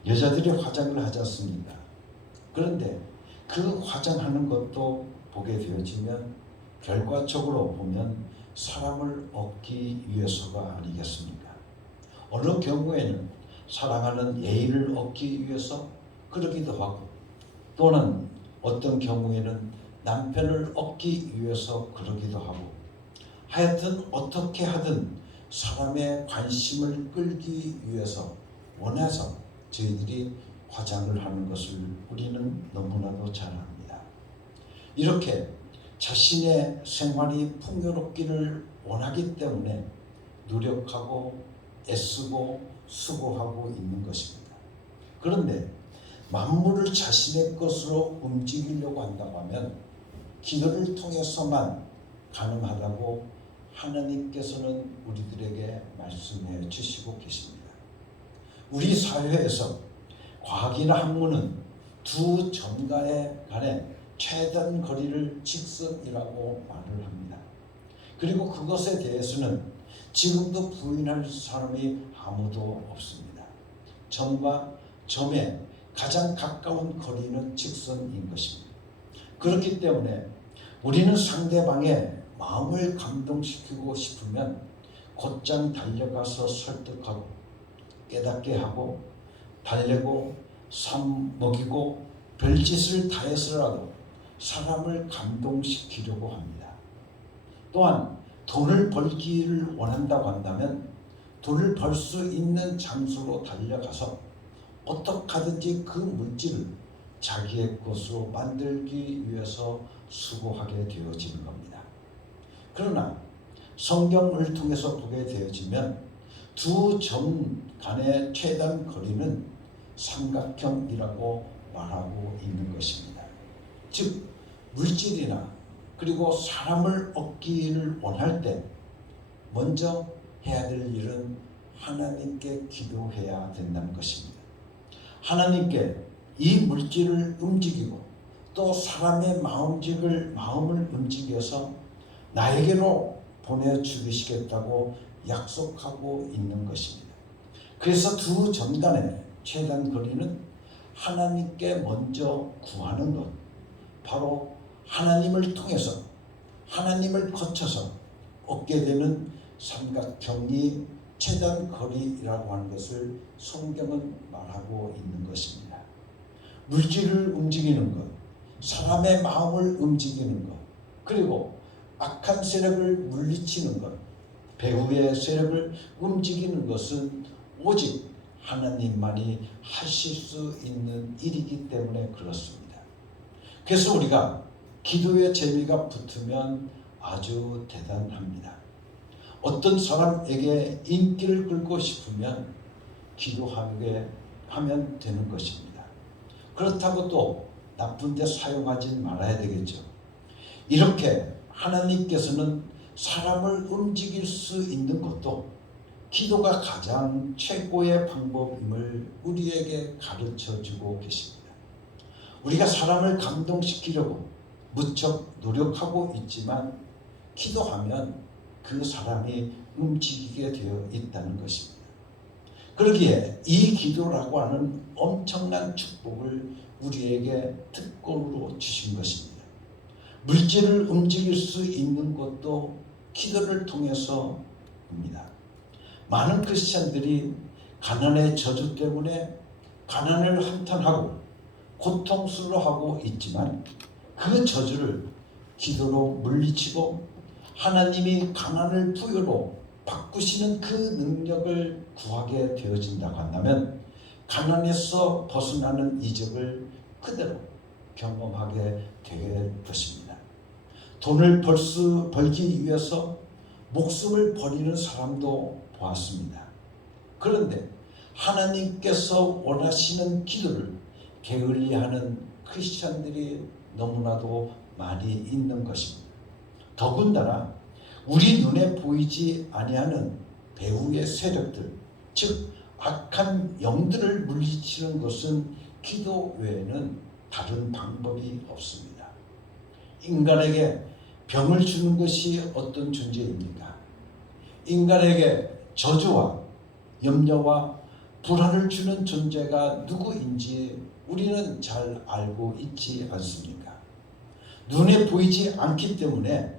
여자들이 화장을 하지 않습니까? 그런데 그 화장하는 것도 보게 되어지면 결과적으로 보면 사람을 얻기 위해서가 아니겠습니까? 어느 경우에는 사랑하는 예의를 얻기 위해서 그러기도 하고 또는 어떤 경우에는 남편을 얻기 위해서 그러기도 하고 하여튼 어떻게 하든 사람의 관심을 끌기 위해서 원해서 저희들이 화장을 하는 것을 우리는 너무나도 잘 압니다. 이렇게 자신의 생활이 풍요롭기를 원하기 때문에 노력하고 애쓰고 수고하고 있는 것입니다. 그런데 만물을 자신의 것으로 움직이려고 한다고 하면 기도를 통해서만 가능하다고 하나님께서는 우리들에게 말씀해 주시고 계십니다. 우리 사회에서 과학이나 학문은 두 점간에 간에 최단 거리를 직선이라고 말을 합니다. 그리고 그것에 대해서는 지금도 부인할 사람이 아무도 없습니다. 점과 점의 가장 가까운 거리는 직선인 것입니다. 그렇기 때문에 우리는 상대방의 마음을 감동시키고 싶으면 곧장 달려가서 설득하고 깨닫게 하고 달래고 먹이고 별짓을 다해서라도 사람을 감동시키려고 합니다. 또한 돈을 벌기를 원한다고 한다면 돈을 벌 수 있는 장소로 달려가서 어떻게 하든지 그 물질을 자기의 것으로 만들기 위해서 수고하게 되어지는 겁니다. 그러나 성경을 통해서 보게 되어지면 두 점 간의 최단 거리는 삼각형이라고 말하고 있는 것입니다. 즉 물질이나 그리고 사람을 얻기를 원할 때 먼저 해야 될 일은 하나님께 기도해야 된다는 것입니다. 하나님께 이 물질을 움직이고 또 사람의 마음을 움직여서 나에게로 보내주시겠다고 약속하고 있는 것입니다. 그래서 두 전간의 최단 거리는 하나님께 먼저 구하는 것, 바로 하나님을 통해서 하나님을 거쳐서 얻게 되는 삼각형이 최단 거리라고 하는 것을 성경은 말하고 있는 것입니다. 물질을 움직이는 것, 사람의 마음을 움직이는 것, 그리고 악한 세력을 물리치는 것, 배후의 세력을 움직이는 것은 오직 하나님만이 하실 수 있는 일이기 때문에 그렇습니다. 그래서 우리가 기도의 재미가 붙으면 아주 대단합니다. 어떤 사람에게 인기를 끌고 싶으면 기도하게 하면 되는 것입니다. 그렇다고 또 나쁜 데 사용하지 말아야 되겠죠. 이렇게 하나님께서는 사람을 움직일 수 있는 것도 기도가 가장 최고의 방법임을 우리에게 가르쳐주고 계십니다. 우리가 사람을 감동시키려고 무척 노력하고 있지만 기도하면 그 사람이 움직이게 되어 있다는 것입니다. 그러기에 이 기도라고 하는 엄청난 축복을 우리에게 특권으로 주신 것입니다. 물질을 움직일 수 있는 것도 기도를 통해서입니다. 많은 크리스찬들이 가난의 저주 때문에 가난을 한탄하고 고통스러워하고 있지만 그 저주를 기도로 물리치고 하나님이 가난을 부여로 바꾸시는 그 능력을 구하게 되어진다고 한다면 가난에서 벗어나는 이적을 그대로 경험하게 될 것입니다. 돈을 벌기 위해서 목숨을 버리는 사람도 보았습니다. 그런데 하나님께서 원하시는 기도를 게을리하는 크리스찬들이 너무나도 많이 있는 것입니다. 더군다나 우리 눈에 보이지 아니하는 배후의 세력들, 즉 악한 영들을 물리치는 것은 기도 외에는 다른 방법이 없습니다. 인간에게 병을 주는 것이 어떤 존재입니까? 인간에게 저주와 염려와 불안을 주는 존재가 누구인지 우리는 잘 알고 있지 않습니까? 눈에 보이지 않기 때문에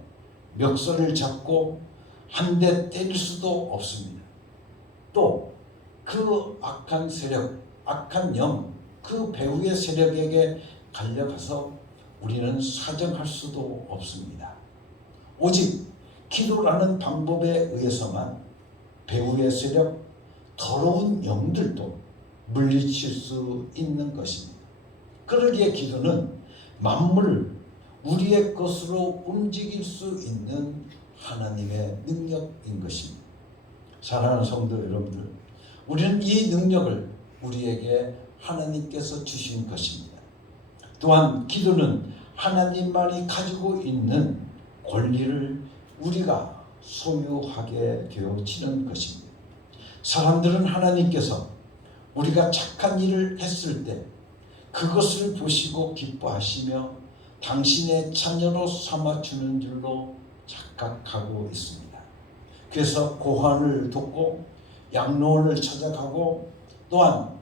멱살을 잡고 한 대 때릴 수도 없습니다. 또 그 악한 세력, 악한 영, 그 배후의 세력에게 달려가서 우리는 사정할 수도 없습니다. 오직 기도라는 방법에 의해서만 배후의 세력, 더러운 영들도 물리칠 수 있는 것입니다. 그러기에 기도는 만물을 우리의 것으로 움직일 수 있는 하나님의 능력인 것입니다. 사랑하는 성도 여러분들, 우리는 이 능력을 우리에게 하나님께서 주신 것입니다. 또한 기도는 하나님만이 가지고 있는 권리를 우리가 소유하게 되어지는 것입니다. 사람들은 하나님께서 우리가 착한 일을 했을 때 그것을 보시고 기뻐하시며 당신의 자녀로 삼아주는 줄로 착각하고 있습니다. 그래서 고환을 돕고 양로원을 찾아가고 또한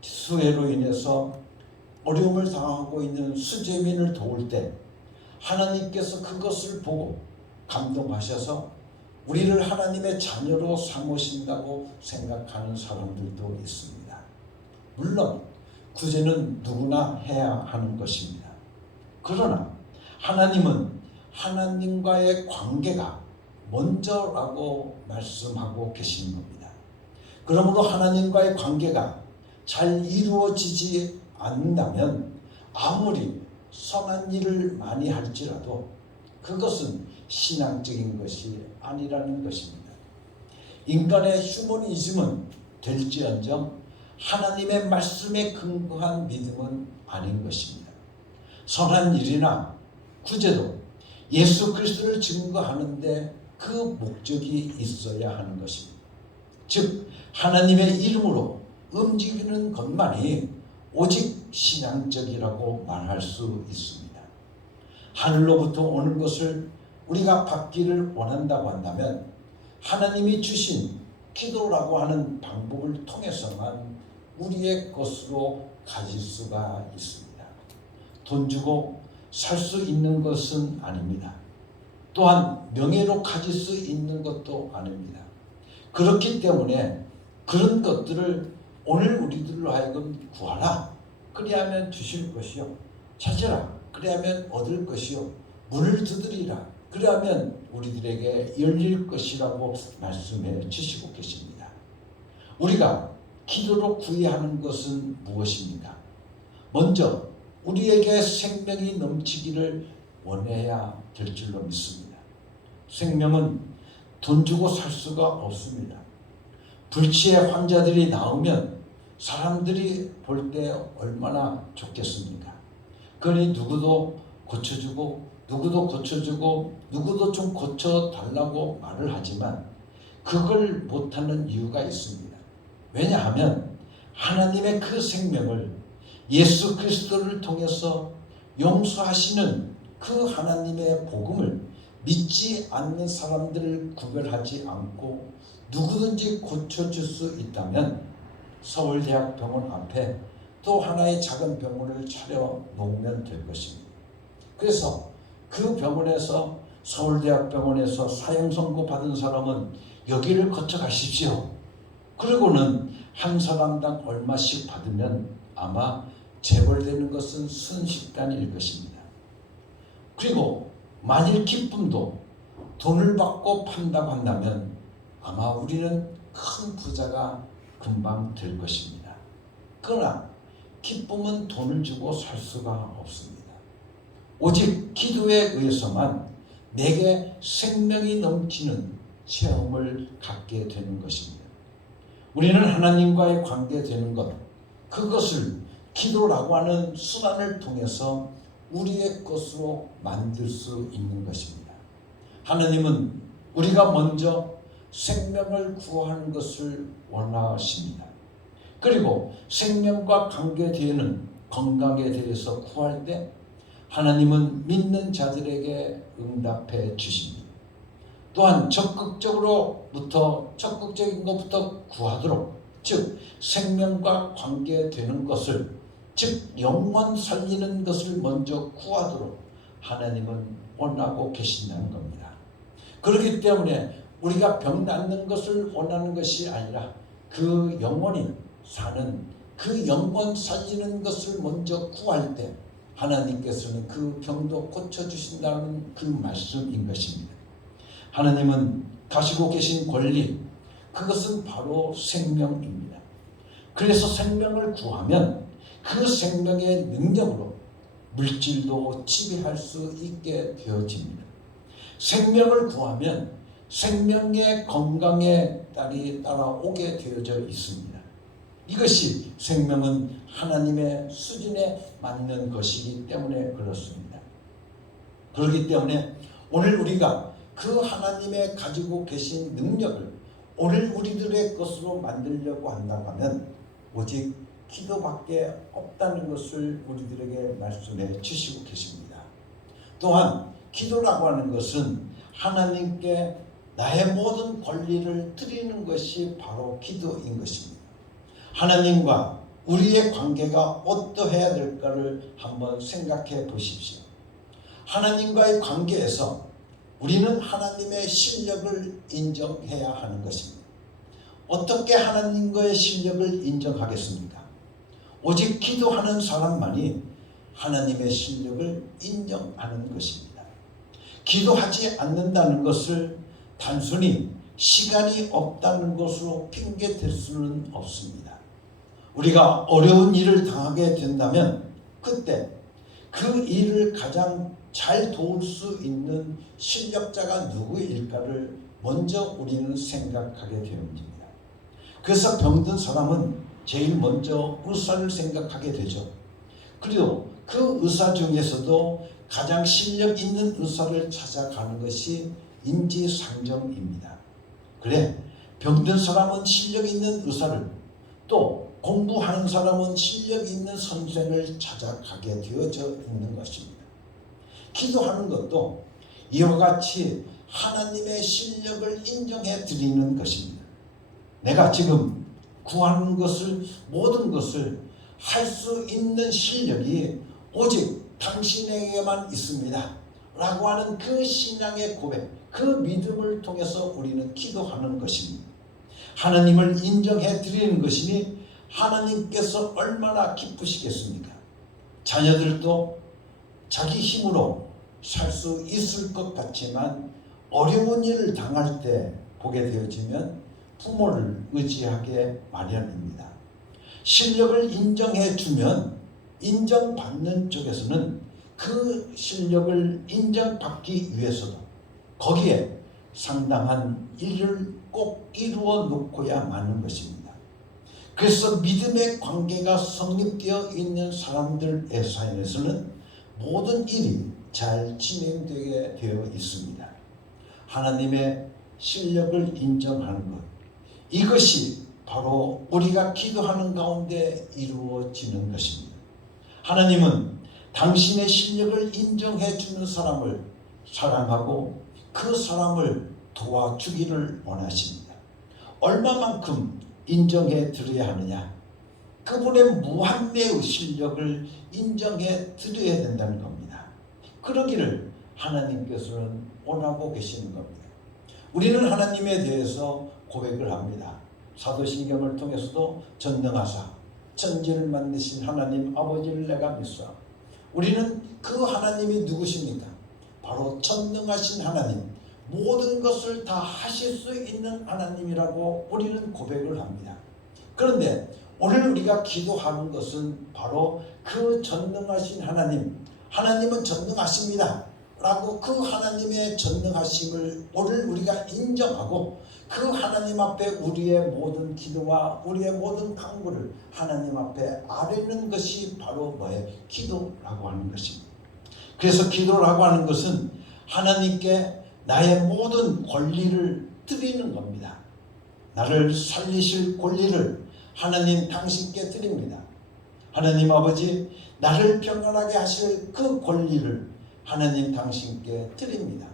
수해로 인해서 어려움을 당하고 있는 수재민을 도울 때 하나님께서 그것을 보고 감동하셔서 우리를 하나님의 자녀로 삼으신다고 생각하는 사람들도 있습니다. 물론 구제는 누구나 해야 하는 것입니다. 그러나 하나님은 하나님과의 관계가 먼저라고 말씀하고 계시는 겁니다. 그러므로 하나님과의 관계가 잘 이루어지지 않는다면 아무리 선한 일을 많이 할지라도 그것은 신앙적인 것이 아니라는 것입니다. 인간의 휴머니즘은 될지언정 하나님의 말씀에 근거한 믿음은 아닌 것입니다. 선한 일이나 구제도 예수 그리스도를 증거하는데 그 목적이 있어야 하는 것입니다. 즉 하나님의 이름으로 움직이는 것만이 오직 신앙적이라고 말할 수 있습니다. 하늘로부터 오는 것을 우리가 받기를 원한다고 한다면 하나님이 주신 기도라고 하는 방법을 통해서만 우리의 것으로 가질 수가 있습니다. 돈 주고 살 수 있는 것은 아닙니다. 또한 명예로 가질 수 있는 것도 아닙니다. 그렇기 때문에 그런 것들을 오늘 우리들로 하여금 구하라. 그리하면 주실 것이요. 찾으라. 그리하면 얻을 것이요. 문을 두드리라. 그리하면 우리들에게 열릴 것이라고 말씀해 주시고 계십니다. 우리가 기도로 구해야 하는 것은 무엇입니까? 먼저 우리에게 생명이 넘치기를 원해야 될 줄로 믿습니다. 생명은 돈 주고 살 수가 없습니다. 불치의 환자들이 나오면 사람들이 볼 때 얼마나 좋겠습니까? 그러니 누구도 고쳐주고 누구도 좀 고쳐달라고 말을 하지만 그걸 못하는 이유가 있습니다. 왜냐하면 하나님의 그 생명을 예수 그리스도를 통해서 용서하시는 그 하나님의 복음을 믿지 않는 사람들을 구별하지 않고 누구든지 고쳐줄 수 있다면 서울대학병원 앞에 또 하나의 작은 병원을 차려 놓으면 될 것입니다. 그래서 그 병원에서 서울대학병원에서 사형 선고 받은 사람은 여기를 거쳐 가십시오. 그리고는 한 사람당 얼마씩 받으면 아마 재벌되는 것은 순식간일 것입니다. 그리고 만일 기쁨도 돈을 받고 판다고 한다면 아마 우리는 큰 부자가 금방 될 것입니다. 그러나 기쁨은 돈을 주고 살 수가 없습니다. 오직 기도에 의해서만 내게 생명이 넘치는 체험을 갖게 되는 것입니다. 우리는 하나님과의 관계되는 것, 그것을 기도라고 하는 수단을 통해서 우리의 것으로 만들 수 있는 것입니다. 하나님은 우리가 먼저 생명을 구하는 것을 원하십니다. 그리고 생명과 관계되는 건강에 대해서 구할 때 하나님은 믿는 자들에게 응답해 주십니다. 또한 적극적인 것부터 구하도록, 즉 생명과 관계되는 것을, 즉 영원 살리는 것을 먼저 구하도록 하나님은 원하고 계신다는 겁니다. 그렇기 때문에 우리가 병 낫는 것을 원하는 것이 아니라 그 영원히 사는, 그 영원 살리는 것을 먼저 구할 때 하나님께서는 그 병도 고쳐주신다는 그 말씀인 것입니다. 하나님은 가지고 계신 권리, 그것은 바로 생명입니다. 그래서 생명을 구하면 그 생명의 능력으로 물질도 지배할 수 있게 되어집니다. 생명을 구하면 생명의 건강에 따라오게 되어져 있습니다. 이것이 생명은 하나님의 수준에 맞는 것이기 때문에 그렇습니다. 그렇기 때문에 오늘 우리가 그 하나님의 가지고 계신 능력을 오늘 우리들의 것으로 만들려고 한다고 하면 오직 기도밖에 없다는 것을 우리들에게 말씀해 주시고 계십니다. 또한 기도라고 하는 것은 하나님께 나의 모든 권리를 드리는 것이 바로 기도인 것입니다. 하나님과 우리의 관계가 어떠해야 될까를 한번 생각해 보십시오. 하나님과의 관계에서 우리는 하나님의 실력을 인정해야 하는 것입니다. 어떻게 하나님과의 실력을 인정하겠습니까? 오직 기도하는 사람만이 하나님의 실력을 인정하는 것입니다. 기도하지 않는다는 것을 단순히 시간이 없다는 것으로 핑계 댈 수는 없습니다. 우리가 어려운 일을 당하게 된다면 그때 그 일을 가장 잘 도울 수 있는 실력자가 누구일까를 먼저 우리는 생각하게 됩니다. 그래서 병든 사람은 제일 먼저 의사를 생각하게 되죠. 그리고 그 의사 중에서도 가장 실력 있는 의사를 찾아가는 것이 인지상정입니다. 그래, 병든 사람은 실력 있는 의사를, 또 공부하는 사람은 실력 있는 선생을 찾아가게 되어져 있는 것입니다. 기도하는 것도 이와 같이 하나님의 실력을 인정해 드리는 것입니다. 내가 지금 구하는 것을, 모든 것을 할 수 있는 실력이 오직 당신에게만 있습니다 라고 하는 그 신앙의 고백, 그 믿음을 통해서 우리는 기도하는 것입니다. 하나님을 인정해 드리는 것이니 하나님께서 얼마나 기쁘시겠습니까? 자녀들도 자기 힘으로 살 수 있을 것 같지만 어려운 일을 당할 때 보게 되어지면 부모를 의지하게 마련입니다. 실력을 인정해 주면 인정받는 쪽에서는 그 실력을 인정받기 위해서도 거기에 상당한 일을 꼭 이루어 놓고야 마는 것입니다. 그래서 믿음의 관계가 성립되어 있는 사람들의 사이에서는 모든 일이 잘 진행되게 되어 있습니다. 하나님의 실력을 인정하는 것, 이것이 바로 우리가 기도하는 가운데 이루어지는 것입니다. 하나님은 당신의 실력을 인정해 주는 사람을 사랑하고 그 사람을 도와주기를 원하십니다. 얼마만큼 인정해 드려야 하느냐? 그분의 무한대의 실력을 인정해 드려야 된다는 겁니다. 그러기를 하나님께서는 원하고 계시는 겁니다. 우리는 하나님에 대해서 고백을 합니다. 사도신경을 통해서도 전능하사 천지를 만드신 하나님 아버지를 내가 믿사. 우리는 그 하나님이 누구십니까? 바로 전능하신 하나님, 모든 것을 다 하실 수 있는 하나님이라고 우리는 고백을 합니다. 그런데 오늘 우리가 기도하는 것은 바로 그 전능하신 하나님, 하나님은 전능하십니다 라고 그 하나님의 전능하심을 오늘 우리가 인정하고 그 하나님 앞에 우리의 모든 기도와 우리의 모든 간구를 하나님 앞에 아뢰는 것이 바로 뭐예요? 기도라고 하는 것입니다. 그래서 기도라고 하는 것은 하나님께 나의 모든 권리를 드리는 겁니다. 나를 살리실 권리를 하나님 당신께 드립니다. 하나님 아버지, 나를 평안하게 하실 그 권리를 하나님 당신께 드립니다.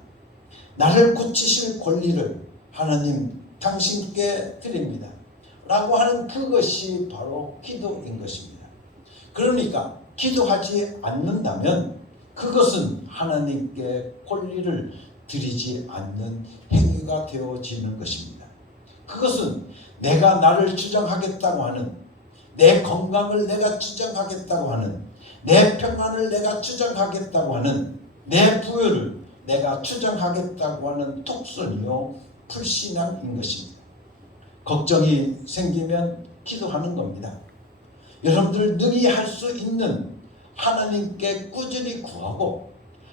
나를 고치실 권리를 하나님 당신께 드립니다 라고 하는 그것이 바로 기도인 것입니다. 그러니까 기도하지 않는다면 그것은 하나님께 권리를 드리지 않는 행위가 되어지는 것입니다. 그것은 내가 나를 주장하겠다고 하는, 내 건강을 내가 주장하겠다고 하는, 내 평안을 내가 주장하겠다고 하는, 내 부여를 내가 주장하겠다고 하는 독선이요 불신앙인 것입니다. 걱정이 생기면 기도하는 겁니다. 여러분들 능히 할 수 있는 하나님께 꾸준히 구하고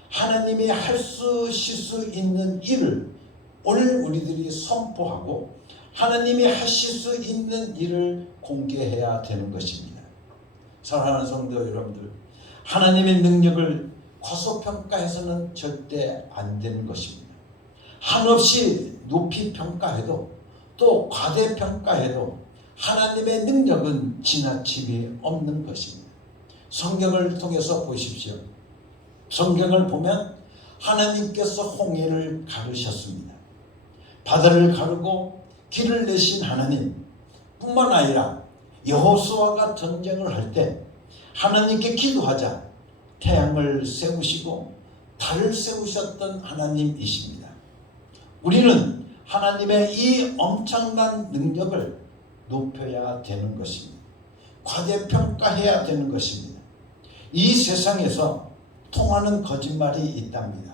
하나님이 하실 수 있는 일을 오늘 우리들이 선포하고 하나님이 하실 수 있는 일을 공개해야 되는 것입니다. 사랑하는 성도 여러분들, 하나님의 능력을 과소평가해서는 절대 안 되는 것입니다. 한없이 높이 평가해도 또 과대평가해도 하나님의 능력은 지나침이 없는 것입니다. 성경을 통해서 보십시오. 성경을 보면 하나님께서 홍해를 가르셨습니다. 바다를 가르고 길을 내신 하나님 뿐만 아니라 여호수아가 전쟁을 할 때 하나님께 기도하자 태양을 세우시고 달을 세우셨던 하나님이십니다. 우리는 하나님의 이 엄청난 능력을 높여야 되는 것입니다. 과대평가해야 되는 것입니다. 이 세상에서 통하는 거짓말이 있답니다.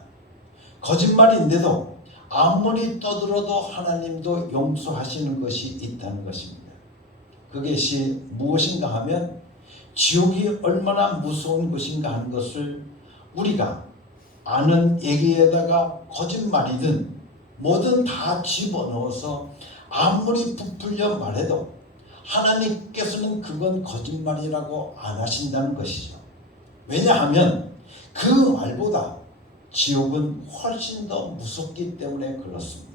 거짓말인데도 아무리 떠들어도 하나님도 용서하시는 것이 있다는 것입니다. 그것이 무엇인가 하면 지옥이 얼마나 무서운 것인가 하는 것을 우리가 아는 얘기에다가 거짓말이든 뭐든 다 집어넣어서 아무리 부풀려 말해도 하나님께서는 그건 거짓말이라고 안 하신다는 것이죠. 왜냐하면 그 말보다 지옥은 훨씬 더 무섭기 때문에 그렇습니다.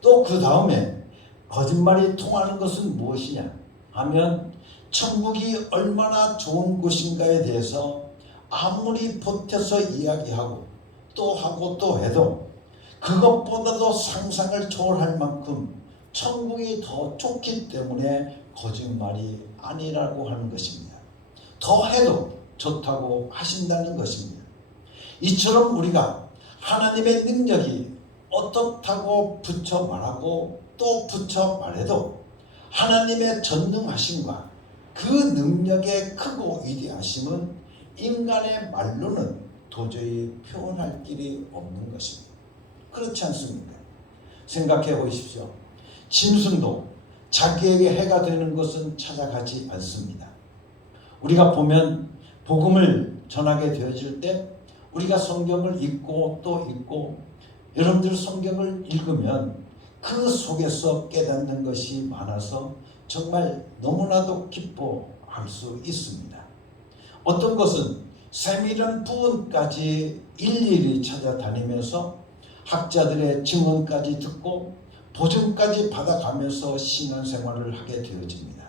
또 그 다음에 거짓말이 통하는 것은 무엇이냐 하면 천국이 얼마나 좋은 곳인가에 대해서 아무리 보태서 이야기하고 또 하고 또 해도 그것보다도 상상을 초월할 만큼 천국이 더 좋기 때문에 거짓말이 아니라고 하는 것입니다. 더 해도 좋다고 하신다는 것입니다. 이처럼 우리가 하나님의 능력이 어떻다고 붙여 말하고 또 붙여 말해도 하나님의 전능하심과 그 능력의 크고 위대하심은 인간의 말로는 도저히 표현할 길이 없는 것입니다. 그렇지 않습니까? 생각해 보십시오. 짐승도 자기에게 해가 되는 것은 찾아가지 않습니다. 우리가 보면 복음을 전하게 되어질 때 우리가 성경을 읽고 또 읽고 여러분들 성경을 읽으면 그 속에서 깨닫는 것이 많아서 정말 너무나도 기뻐할 수 있습니다. 어떤 것은 세밀한 부분까지 일일이 찾아다니면서 학자들의 증언까지 듣고 보증까지 받아가면서 신앙생활을 하게 되어집니다.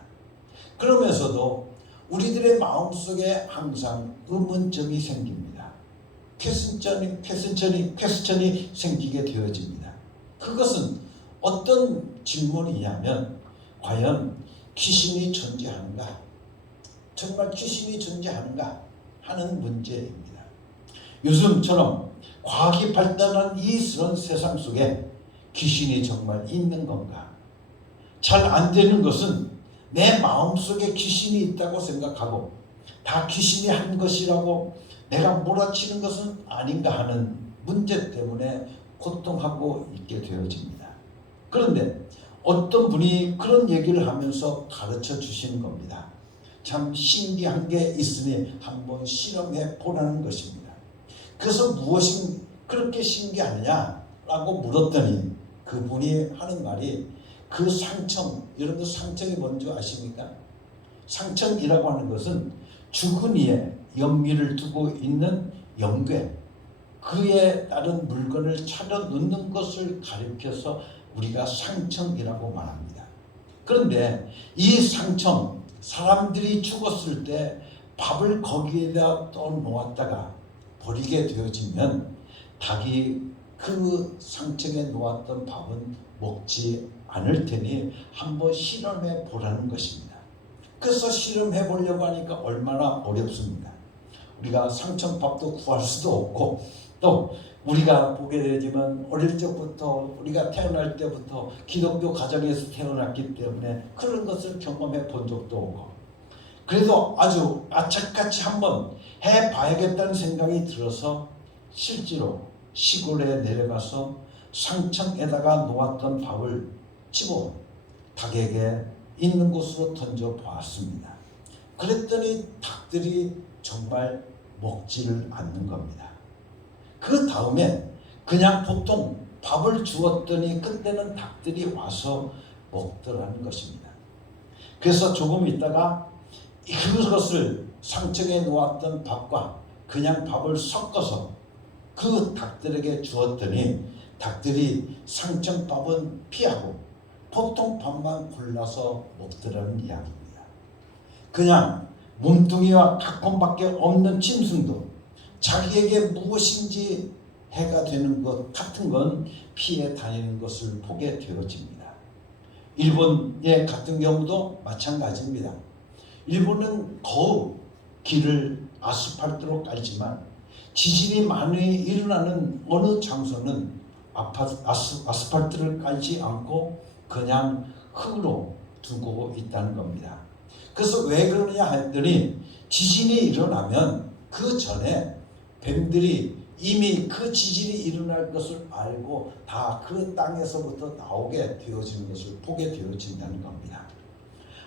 그러면서도 우리들의 마음속에 항상 의문점이 생깁니다. 퀘스천이 생기게 되어집니다. 그것은 어떤 질문이냐면 과연 귀신이 존재하는가? 정말 귀신이 존재하는가? 하는 문제입니다. 요즘처럼 과학이 발달한 이 세상 속에 귀신이 정말 있는 건가? 잘 안 되는 것은 내 마음속에 귀신이 있다고 생각하고 다 귀신이 한 것이라고 내가 몰아치는 것은 아닌가 하는 문제 때문에 고통하고 있게 되어집니다. 그런데 어떤 분이 그런 얘기를 하면서 가르쳐 주시는 겁니다. 참 신기한 게 있으니 한번 실험해 보라는 것입니다. 그래서 무엇이 그렇게 신기하느냐라고 물었더니 그분이 하는 말이 그 상청, 여러분들 상청이 뭔지 아십니까? 상청이라고 하는 것은 죽은 이에 연기를 두고 있는 영괴, 그에 따른 물건을 차려 놓는 것을 가리켜서 우리가 상청이라고 말합니다. 그런데 이 상청, 사람들이 죽었을 때 밥을 거기에다 또 놓았다가 버리게 되어지면 닭이 그 상청에 놓았던 밥은 먹지 않을 테니 한번 실험해 보라는 것입니다. 그래서 실험해 보려고 하니까 얼마나 어렵습니다. 우리가 상청밥도 구할 수도 없고 또 우리가 보게 되지만 어릴 적부터 우리가 태어날 때부터 기독교 가정에서 태어났기 때문에 그런 것을 경험해 본 적도 없고 그래도 아주 악착같이 한번 해봐야겠다는 생각이 들어서 실제로 시골에 내려가서 상청에다가 놓았던 밥을 집어 닭에게 있는 곳으로 던져 보았습니다. 그랬더니 닭들이 정말 먹지를 않는 겁니다. 그 다음에 그냥 보통 밥을 주었더니 그때는 닭들이 와서 먹더라는 것입니다. 그래서 조금 있다가 그것을 상청에 놓았던 밥과 그냥 밥을 섞어서 그 닭들에게 주었더니 닭들이 상청밥은 피하고 보통 밥만 골라서 먹더라는 이야기입니다. 그냥 몸뚱이와 각본밖에 없는 짐승도 자기에게 무엇인지 해가 되는 것 같은 건 피해 다니는 것을 보게 되어집니다. 일본의 같은 경우도 마찬가지입니다. 일본은 거의 길을 아스팔트로 깔지만 지진이 많이 일어나는 어느 장소는 아스팔트를 깔지 않고 그냥 흙으로 두고 있다는 겁니다. 그래서 왜 그러느냐 했더니 지진이 일어나면 그 전에 뱀들이 이미 그 지진이 일어날 것을 알고 다 그 땅에서부터 나오게 되어지는 것을 보게 되어진다는 겁니다.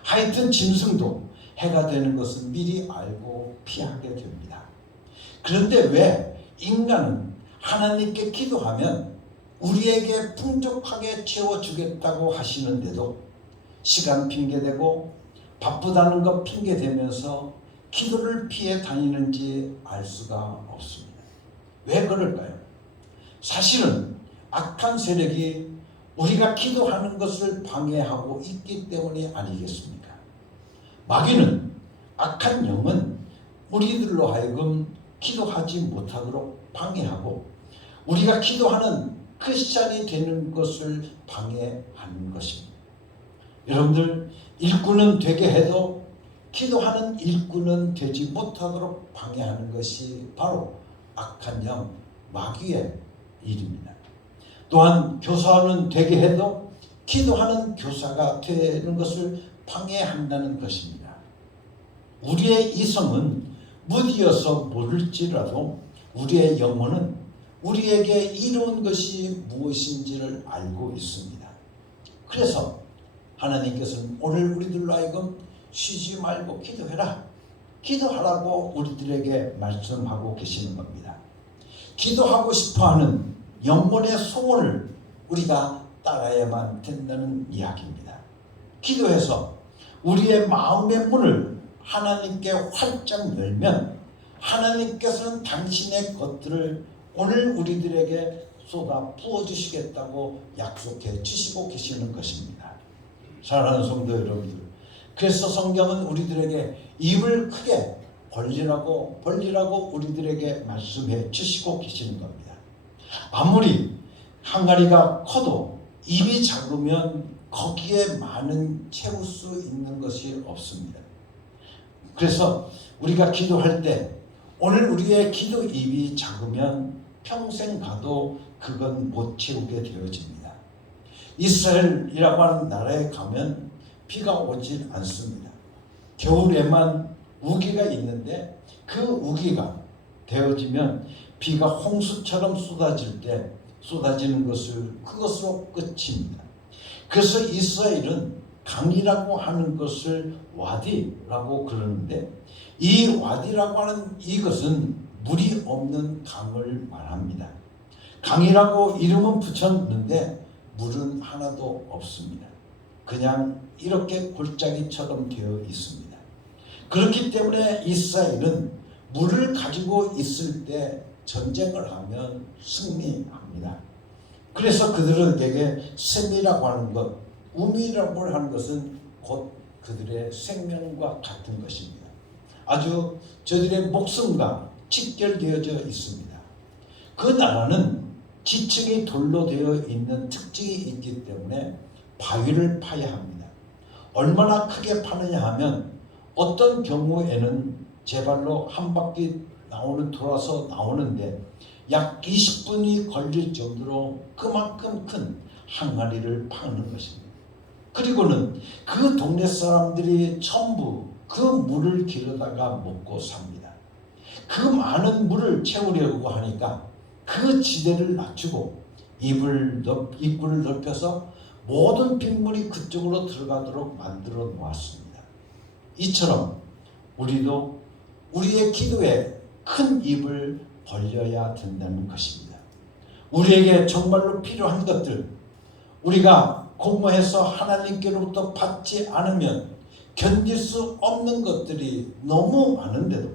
하여튼 짐승도 해가 되는 것을 미리 알고 피하게 됩니다. 그런데 왜 인간은 하나님께 기도하면 우리에게 풍족하게 채워주겠다고 하시는데도 시간 핑계대고 바쁘다는 것 핑계대면서 기도를 피해 다니는지 알 수가 없습니다. 왜 그럴까요? 사실은 악한 세력이 우리가 기도하는 것을 방해하고 있기 때문이 아니겠습니까? 마귀는, 악한 영은 우리들로 하여금 기도하지 못하도록 방해하고 우리가 기도하는 그 시간이 되는 것을 방해하는 것입니다. 여러분들, 일꾼은 되게 해도 기도하는 일꾼은 되지 못하도록 방해하는 것이 바로 악한 영, 마귀의 일입니다. 또한 교사는 되게 해도 기도하는 교사가 되는 것을 방해한다는 것입니다. 우리의 이성은 무디어서 모를지라도 우리의 영혼은 우리에게 이로운 것이 무엇인지를 알고 있습니다. 그래서 하나님께서는 오늘 우리들로 하여금 쉬지 말고 기도해라, 기도하라고 우리들에게 말씀하고 계시는 겁니다. 기도하고 싶어하는 영혼의 소원을 우리가 따라야만 된다는 이야기입니다. 기도해서 우리의 마음의 문을 하나님께 활짝 열면 하나님께서는 당신의 것들을 오늘 우리들에게 쏟아 부어주시겠다고 약속해 주시고 계시는 것입니다. 사랑하는 성도 여러분들, 그래서 성경은 우리들에게 입을 크게 벌리라고 우리들에게 말씀해 주시고 계시는 겁니다. 아무리 항아리가 커도 입이 작으면 거기에 많은 채울 수 있는 것이 없습니다. 그래서 우리가 기도할 때 오늘 우리의 기도 입이 작으면 평생 가도 그건 못 채우게 되어집니다. 이스라엘이라고 하는 나라에 가면 비가 오질 않습니다. 겨울에만 우기가 있는데 그 우기가 되어지면 비가 홍수처럼 쏟아질 때 쏟아지는 그것으로 끝입니다. 그래서 이스라엘은 강이라고 하는 것을 와디라고 그러는데 이 와디라고 하는 이것은 물이 없는 강을 말합니다. 강이라고 이름은 붙였는데 물은 하나도 없습니다. 그냥 이렇게 골짜기처럼 되어 있습니다. 그렇기 때문에 이스라엘은 물을 가지고 있을 때 전쟁을 하면 승리합니다. 그래서 그들에게 셈이라고 하는 것, 우미라고 하는 것은 곧 그들의 생명과 같은 것입니다. 아주 저들의 목숨과 직결되어져 있습니다. 그 나라는 지층이 돌로 되어 있는 특징이 있기 때문에 바위를 파야 합니다. 얼마나 크게 파느냐 하면 어떤 경우에는 제 발로 한 바퀴 돌아서 나오는데 약 20분이 걸릴 정도로 그만큼 큰 항아리를 파는 것입니다. 그리고는 그 동네 사람들이 전부 그 물을 길어다가 먹고 삽니다. 그 많은 물을 채우려고 하니까 그 지대를 낮추고 입구를 넓혀서 모든 빗물이 그쪽으로 들어가도록 만들어 놓았습니다. 이처럼 우리도 우리의 기도에 큰 입을 벌려야 된다는 것입니다. 우리에게 정말로 필요한 것들, 우리가 공모해서 하나님께로부터 받지 않으면 견딜 수 없는 것들이 너무 많은데도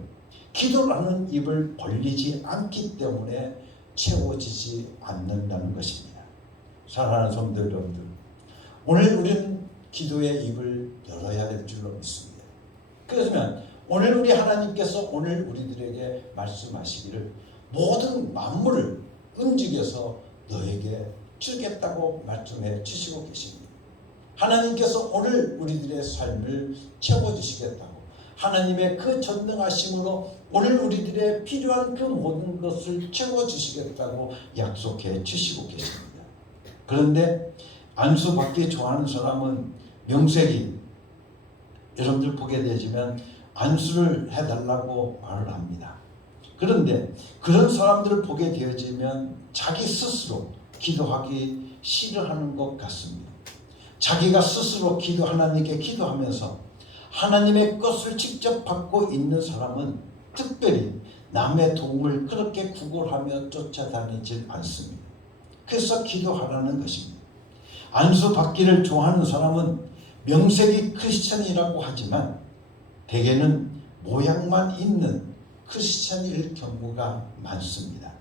기도라는 입을 벌리지 않기 때문에 채워지지 않는다는 것입니다. 사랑하는 성도 여러분들, 오늘 우리는 기도의 입을 열어야 될 줄로 믿습니다. 그렇다면 오늘 우리 하나님께서 오늘 우리들에게 말씀하시기를 모든 만물을 움직여서 너에게 주겠다고 말씀해 주시고 계십니다. 하나님께서 오늘 우리들의 삶을 채워주시겠다고 하나님의 그 전능하심으로 오늘 우리들의 필요한 그 모든 것을 채워주시겠다고 약속해 주시고 계십니다. 그런데 안수 받기 좋아하는 사람은 명색이 여러분들 보게 되지만 안수를 해달라고 말을 합니다. 그런데 그런 사람들을 보게 되어지면 자기 스스로 기도하기 싫어하는 것 같습니다. 자기가 스스로 하나님께 기도하면서 하나님의 것을 직접 받고 있는 사람은 특별히 남의 도움을 그렇게 구걸하며 쫓아다니질 않습니다. 그래서 기도하라는 것입니다. 안수 받기를 좋아하는 사람은 명색이 크리스천이라고 하지만 대개는 모양만 있는 크리스천일 경우가 많습니다.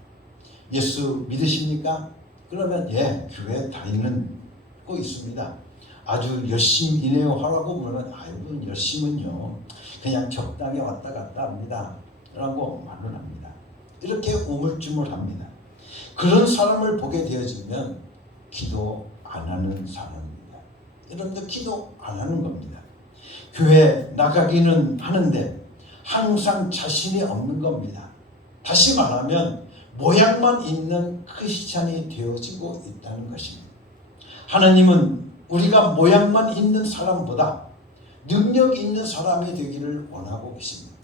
예수 믿으십니까? 그러면 예, 교회 다니는 거 있습니다. 아주 열심히 일해요 하라고 물으면 아이고 열심은요 그냥 적당히 왔다 갔다 합니다 라고 말을 합니다. 이렇게 우물쭈물합니다. 그런 사람을 보게 되어지면 기도 안 하는 사람입니다. 여러분들 기도 안 하는 겁니다. 교회 나가기는 하는데 항상 자신이 없는 겁니다. 다시 말하면 모양만 있는 크리스찬이 되어지고 있다는 것입니다. 하나님은 우리가 모양만 있는 사람보다 능력 있는 사람이 되기를 원하고 계십니다.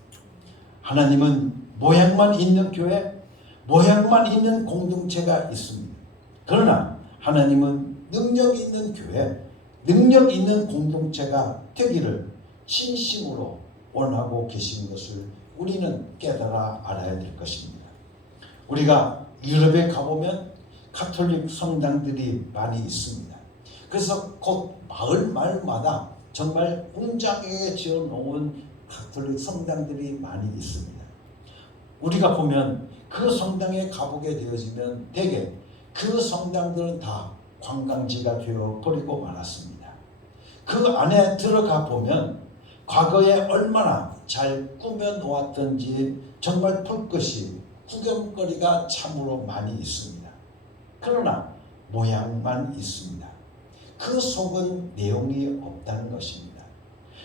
하나님은 모양만 있는 교회, 모양만 있는 공동체가 있습니다. 그러나 하나님은 능력 있는 교회, 능력 있는 공동체가 되기를 진심으로 원하고 계신 것을 우리는 깨달아 알아야 될 것입니다. 우리가 유럽에 가보면 가톨릭 성당들이 많이 있습니다. 그래서 곧 마을마다 정말 웅장하게 지어놓은 가톨릭 성당들이 많이 있습니다. 우리가 보면 그 성당에 가보게 되어지면 대개 그 성당들은 다 관광지가 되어 버리고 말았습니다. 그 안에 들어가 보면 과거에 얼마나 잘 꾸며 놓았던지 정말 볼 것이 구경거리가 참으로 많이 있습니다. 그러나 모양만 있습니다. 그 속은 내용이 없다는 것입니다.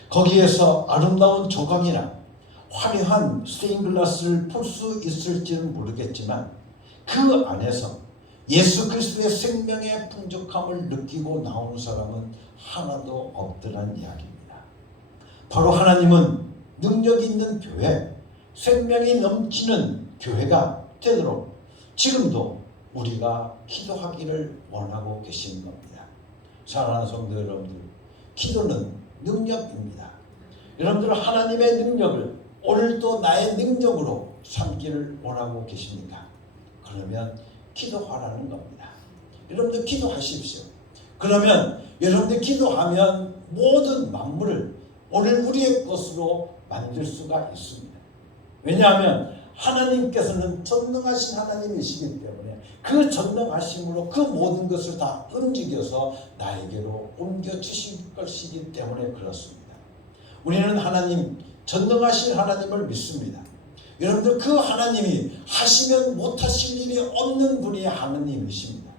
거기에서 아름다운 조각이나 화려한 스테인글라스를 볼 수 있을지는 모르겠지만 그 안에서 예수 그리스도의 생명의 풍족함을 느끼고 나오는 사람은 하나도 없더란 이야기입니다. 바로 하나님은 능력 있는 교회, 생명이 넘치는 교회가 되도록 지금도 우리가 기도하기를 원하고 계신 겁니다. 사랑하는 성도 여러분들, 기도는 능력입니다. 여러분들 하나님의 능력을 오늘도 나의 능력으로 삼기를 원하고 계십니까? 그러면 기도하라는 겁니다. 여러분들 기도하십시오. 그러면 여러분들 기도하면 모든 만물을 오늘 우리의 것으로 만들 수가 있습니다. 왜냐하면 하나님께서는 전능하신 하나님이시기 때문에 그 전능하심으로 그 모든 것을 다 움직여서 나에게로 옮겨 주실 것이기 때문에 그렇습니다. 우리는 하나님, 전능하신 하나님을 믿습니다. 여러분들 그 하나님이 하시면 못하실 일이 없는 분이 하나님이십니다.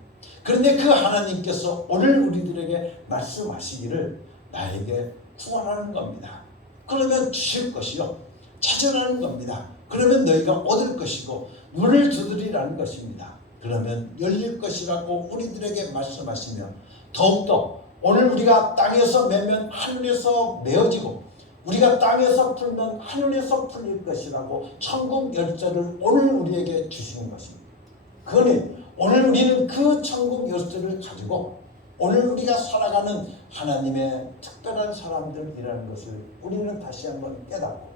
그런데 그 하나님께서 오늘 우리들에게 말씀하시기를 나에게 구하라는 겁니다. 그러면 주실 것이요, 찾으라는 겁니다. 그러면 너희가 얻을 것이고 문을 두드리라는 것입니다. 그러면 열릴 것이라고 우리들에게 말씀하시며 더욱더 오늘 우리가 땅에서 매면 하늘에서 메어지고 우리가 땅에서 풀면 하늘에서 풀릴 것이라고 천국 열쇠를 오늘 우리에게 주시는 것입니다. 그러니 오늘 우리는 그 천국 열쇠를 가지고 오늘 우리가 살아가는 하나님의 특별한 사람들이라는 것을 우리는 다시 한번 깨닫고,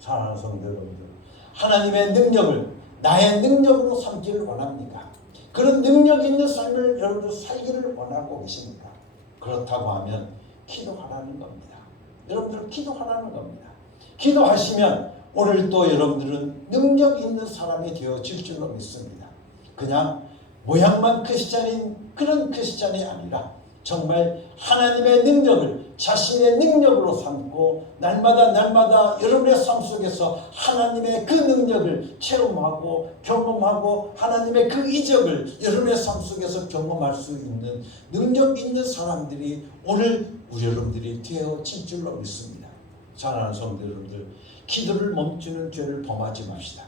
사랑하는 성도 여러분들, 하나님의 능력을 나의 능력으로 삼기를 원합니까? 그런 능력 있는 삶을 여러분들 살기를 원하고 계십니까? 그렇다고 하면 기도하라는 겁니다. 여러분들 기도하라는 겁니다. 기도하시면 오늘 또 여러분들은 능력 있는 사람이 되어질 줄로 믿습니다. 그냥 모양만 크리스찬인 그런 크리스찬이 아니라 정말 하나님의 능력을 자신의 능력으로 삼고 날마다 여러분의 삶 속에서 하나님의 그 능력을 체험하고 경험하고 하나님의 그 이적을 여러분의 삶 속에서 경험할 수 있는 능력 있는 사람들이 오늘 우리 여러분들이 되어질 줄로 믿습니다. 사랑하는 성도 여러분들, 기도를 멈추는 죄를 범하지 맙시다.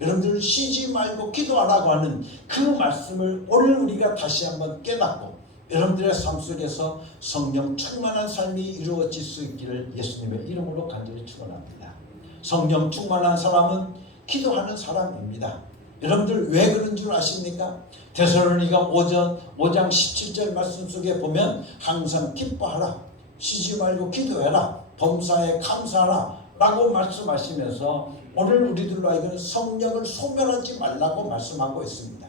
여러분들 쉬지 말고 기도하라고 하는 그 말씀을 오늘 우리가 다시 한번 깨닫고 여러분들의 삶 속에서 성령 충만한 삶이 이루어질 수 있기를 예수님의 이름으로 간절히 축원합니다. 성령 충만한 사람은 기도하는 사람입니다. 여러분들 왜 그런 줄 아십니까? 데살로니가 5장 17절 말씀 속에 보면 항상 기뻐하라, 쉬지 말고 기도해라, 범사에 감사하라 라고 말씀하시면서 오늘 우리들로 하여금 성령을 소멸하지 말라고 말씀하고 있습니다.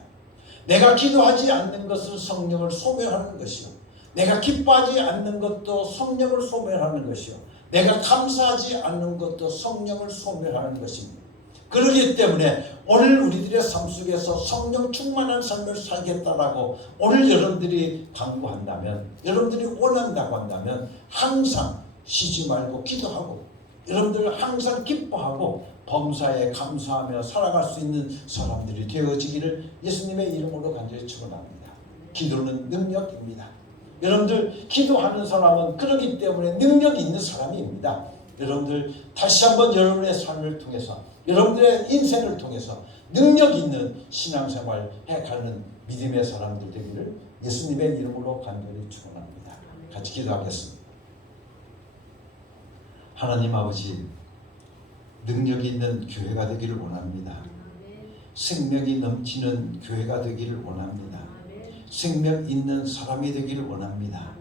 내가 기도하지 않는 것은 성령을 소멸하는 것이요, 내가 기뻐하지 않는 것도 성령을 소멸하는 것이요, 내가 감사하지 않는 것도 성령을 소멸하는 것입니다. 그렇기 때문에 오늘 우리들의 삶 속에서 성령 충만한 삶을 살겠다라고 오늘 여러분들이 강구한다면, 여러분들이 원한다고 한다면 항상 쉬지 말고 기도하고, 여러분들 항상 기뻐하고 범사에 감사하며 살아갈 수 있는 사람들이 되어지기를 예수님의 이름으로 간절히 축원합니다. 기도는 능력입니다. 여러분들 기도하는 사람은 그렇기 때문에 능력이 있는 사람입니다. 여러분들 다시 한번 여러분의 삶을 통해서, 여러분들의 인생을 통해서 능력 있는 신앙생활 해가는 믿음의 사람들 되기를 예수님의 이름으로 간절히 축원합니다. 같이 기도하겠습니다. 하나님 아버지, 능력이 있는 교회가 되기를 원합니다. 생명이 넘치는 교회가 되기를 원합니다. 생명 있는 사람이 되기를 원합니다.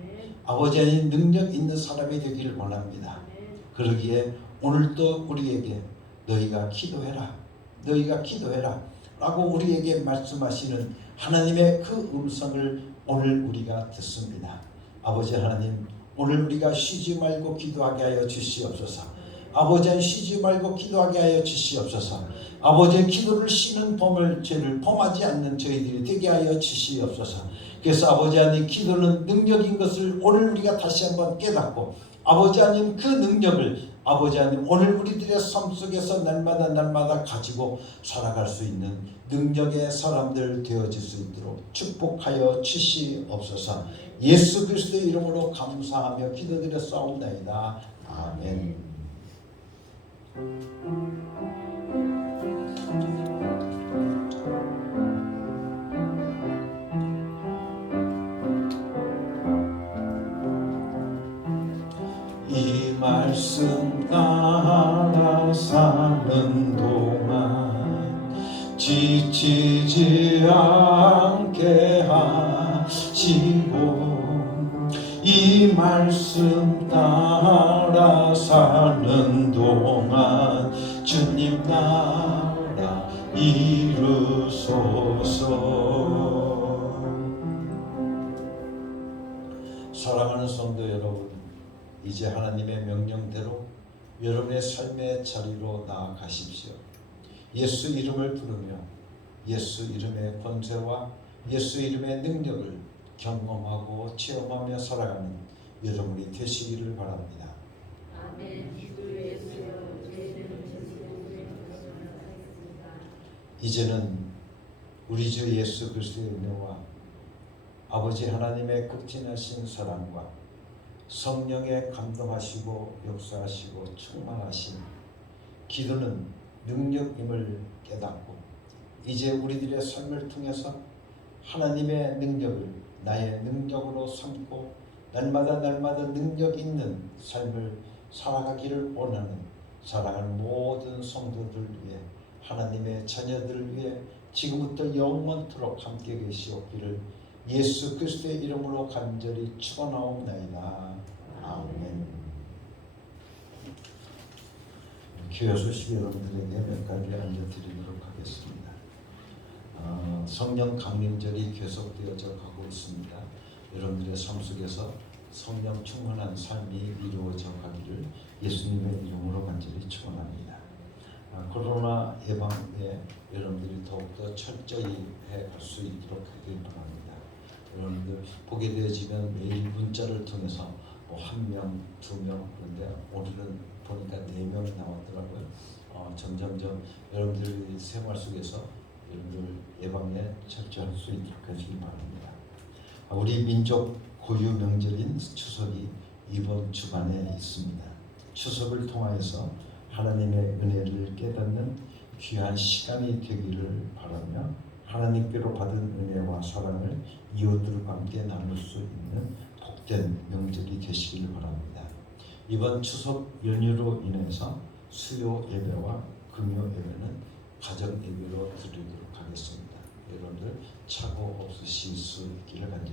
아버지 하나님, 능력 있는 사람이 되기를 원합니다. 그러기에 오늘도 우리에게 너희가 기도해라, 너희가 기도해라 라고 우리에게 말씀하시는 하나님의 그 음성을 오늘 우리가 듣습니다. 아버지 하나님, 오늘 우리가 쉬지 말고 기도하게 하여 주시옵소서. 아버지, 쉬지 말고 기도하게 하여 주시옵소서. 아버지의 기도를 쉬는 죄를 범하지 않는 저희들이 되게 하여 주시옵소서. 그래서 아버지 하나님, 기도는 능력인 것을 오늘 우리가 다시 한번 깨닫고, 아버지 하나님 그 능력을 아버지 하나님 오늘 우리들의 삶 속에서 날마다 가지고 살아갈 수 있는 능력의 사람들 되어질 수 있도록 축복하여 주시옵소서. 예수 그리스도의 이름으로 감사하며 기도드려 싸움나이다. 아멘. 이 말씀 따라 사는 동안 지치지 않게 하시고, 이 말씀 따라 사는 동안 주님 나라 이루소서. 사랑하는 성도 여러분, 이제 하나님의 명령대로 여러분의 삶의 자리로 나아가십시오. 예수 이름을 부르며 예수 이름의 권세와 예수 이름의 능력을 경험하고 체험하며 살아가는 여러분이 되시기를 바랍니다. 아멘. 이제는 우리 주 예수 그리스도의 은혜와 아버지 하나님의 극진하신 사랑과 성령의 감동하시고 역사하시고 충만하신 기도는 능력임을 깨닫고, 이제 우리들의 삶을 통해서 하나님의 능력을 나의 능력으로 삼고 날마다 능력 있는 삶을 살아가기를 원하는 사랑하는 모든 성도들 위해, 하나님의 자녀들을 위해 지금부터 영원토록 함께 계시옵기를 예수 그리스도의 이름으로 간절히 축원하옵나이다. 아멘. 교회 소식 여러분들에게 몇 가지 알려드리도록 하겠습니다. 성령 강림절이 계속되어져 가고 있습니다. 여러분들의 삶 속에서 성령 충만한 삶이 이루어져 가기를 예수님의 이름으로 간절히 축원합니다. 코로나 예방에 여러분들이 더욱더 철저히 해갈 수 있도록 하길 바랍니다. 여러분들 보게 되어지면 매일 문자를 통해서 뭐 1명, 2명, 그런데 오늘은 보니까 4명이 나왔더라고요. 점점점 여러분들 생활 속에서 여러분들 예방에 철저할 수 있도록 하시기 바랍니다. 우리 민족 고유 명절인 추석이 이번 주간에 있습니다. 추석을 통하여서 하나님의 은혜를 깨닫는 귀한 시간이 되기를 바라며, 하나님께로 받은 은혜와 사랑을 이웃들과 함께 나눌 수 있는 복된 명절이 되시기를 바랍니다. 이번 추석 연휴로 인해서 수요 예배와 금요 예배는 가정 예배로 드리도록 하겠습니다. 여러분들 착오 없으실 수 있기를 간절히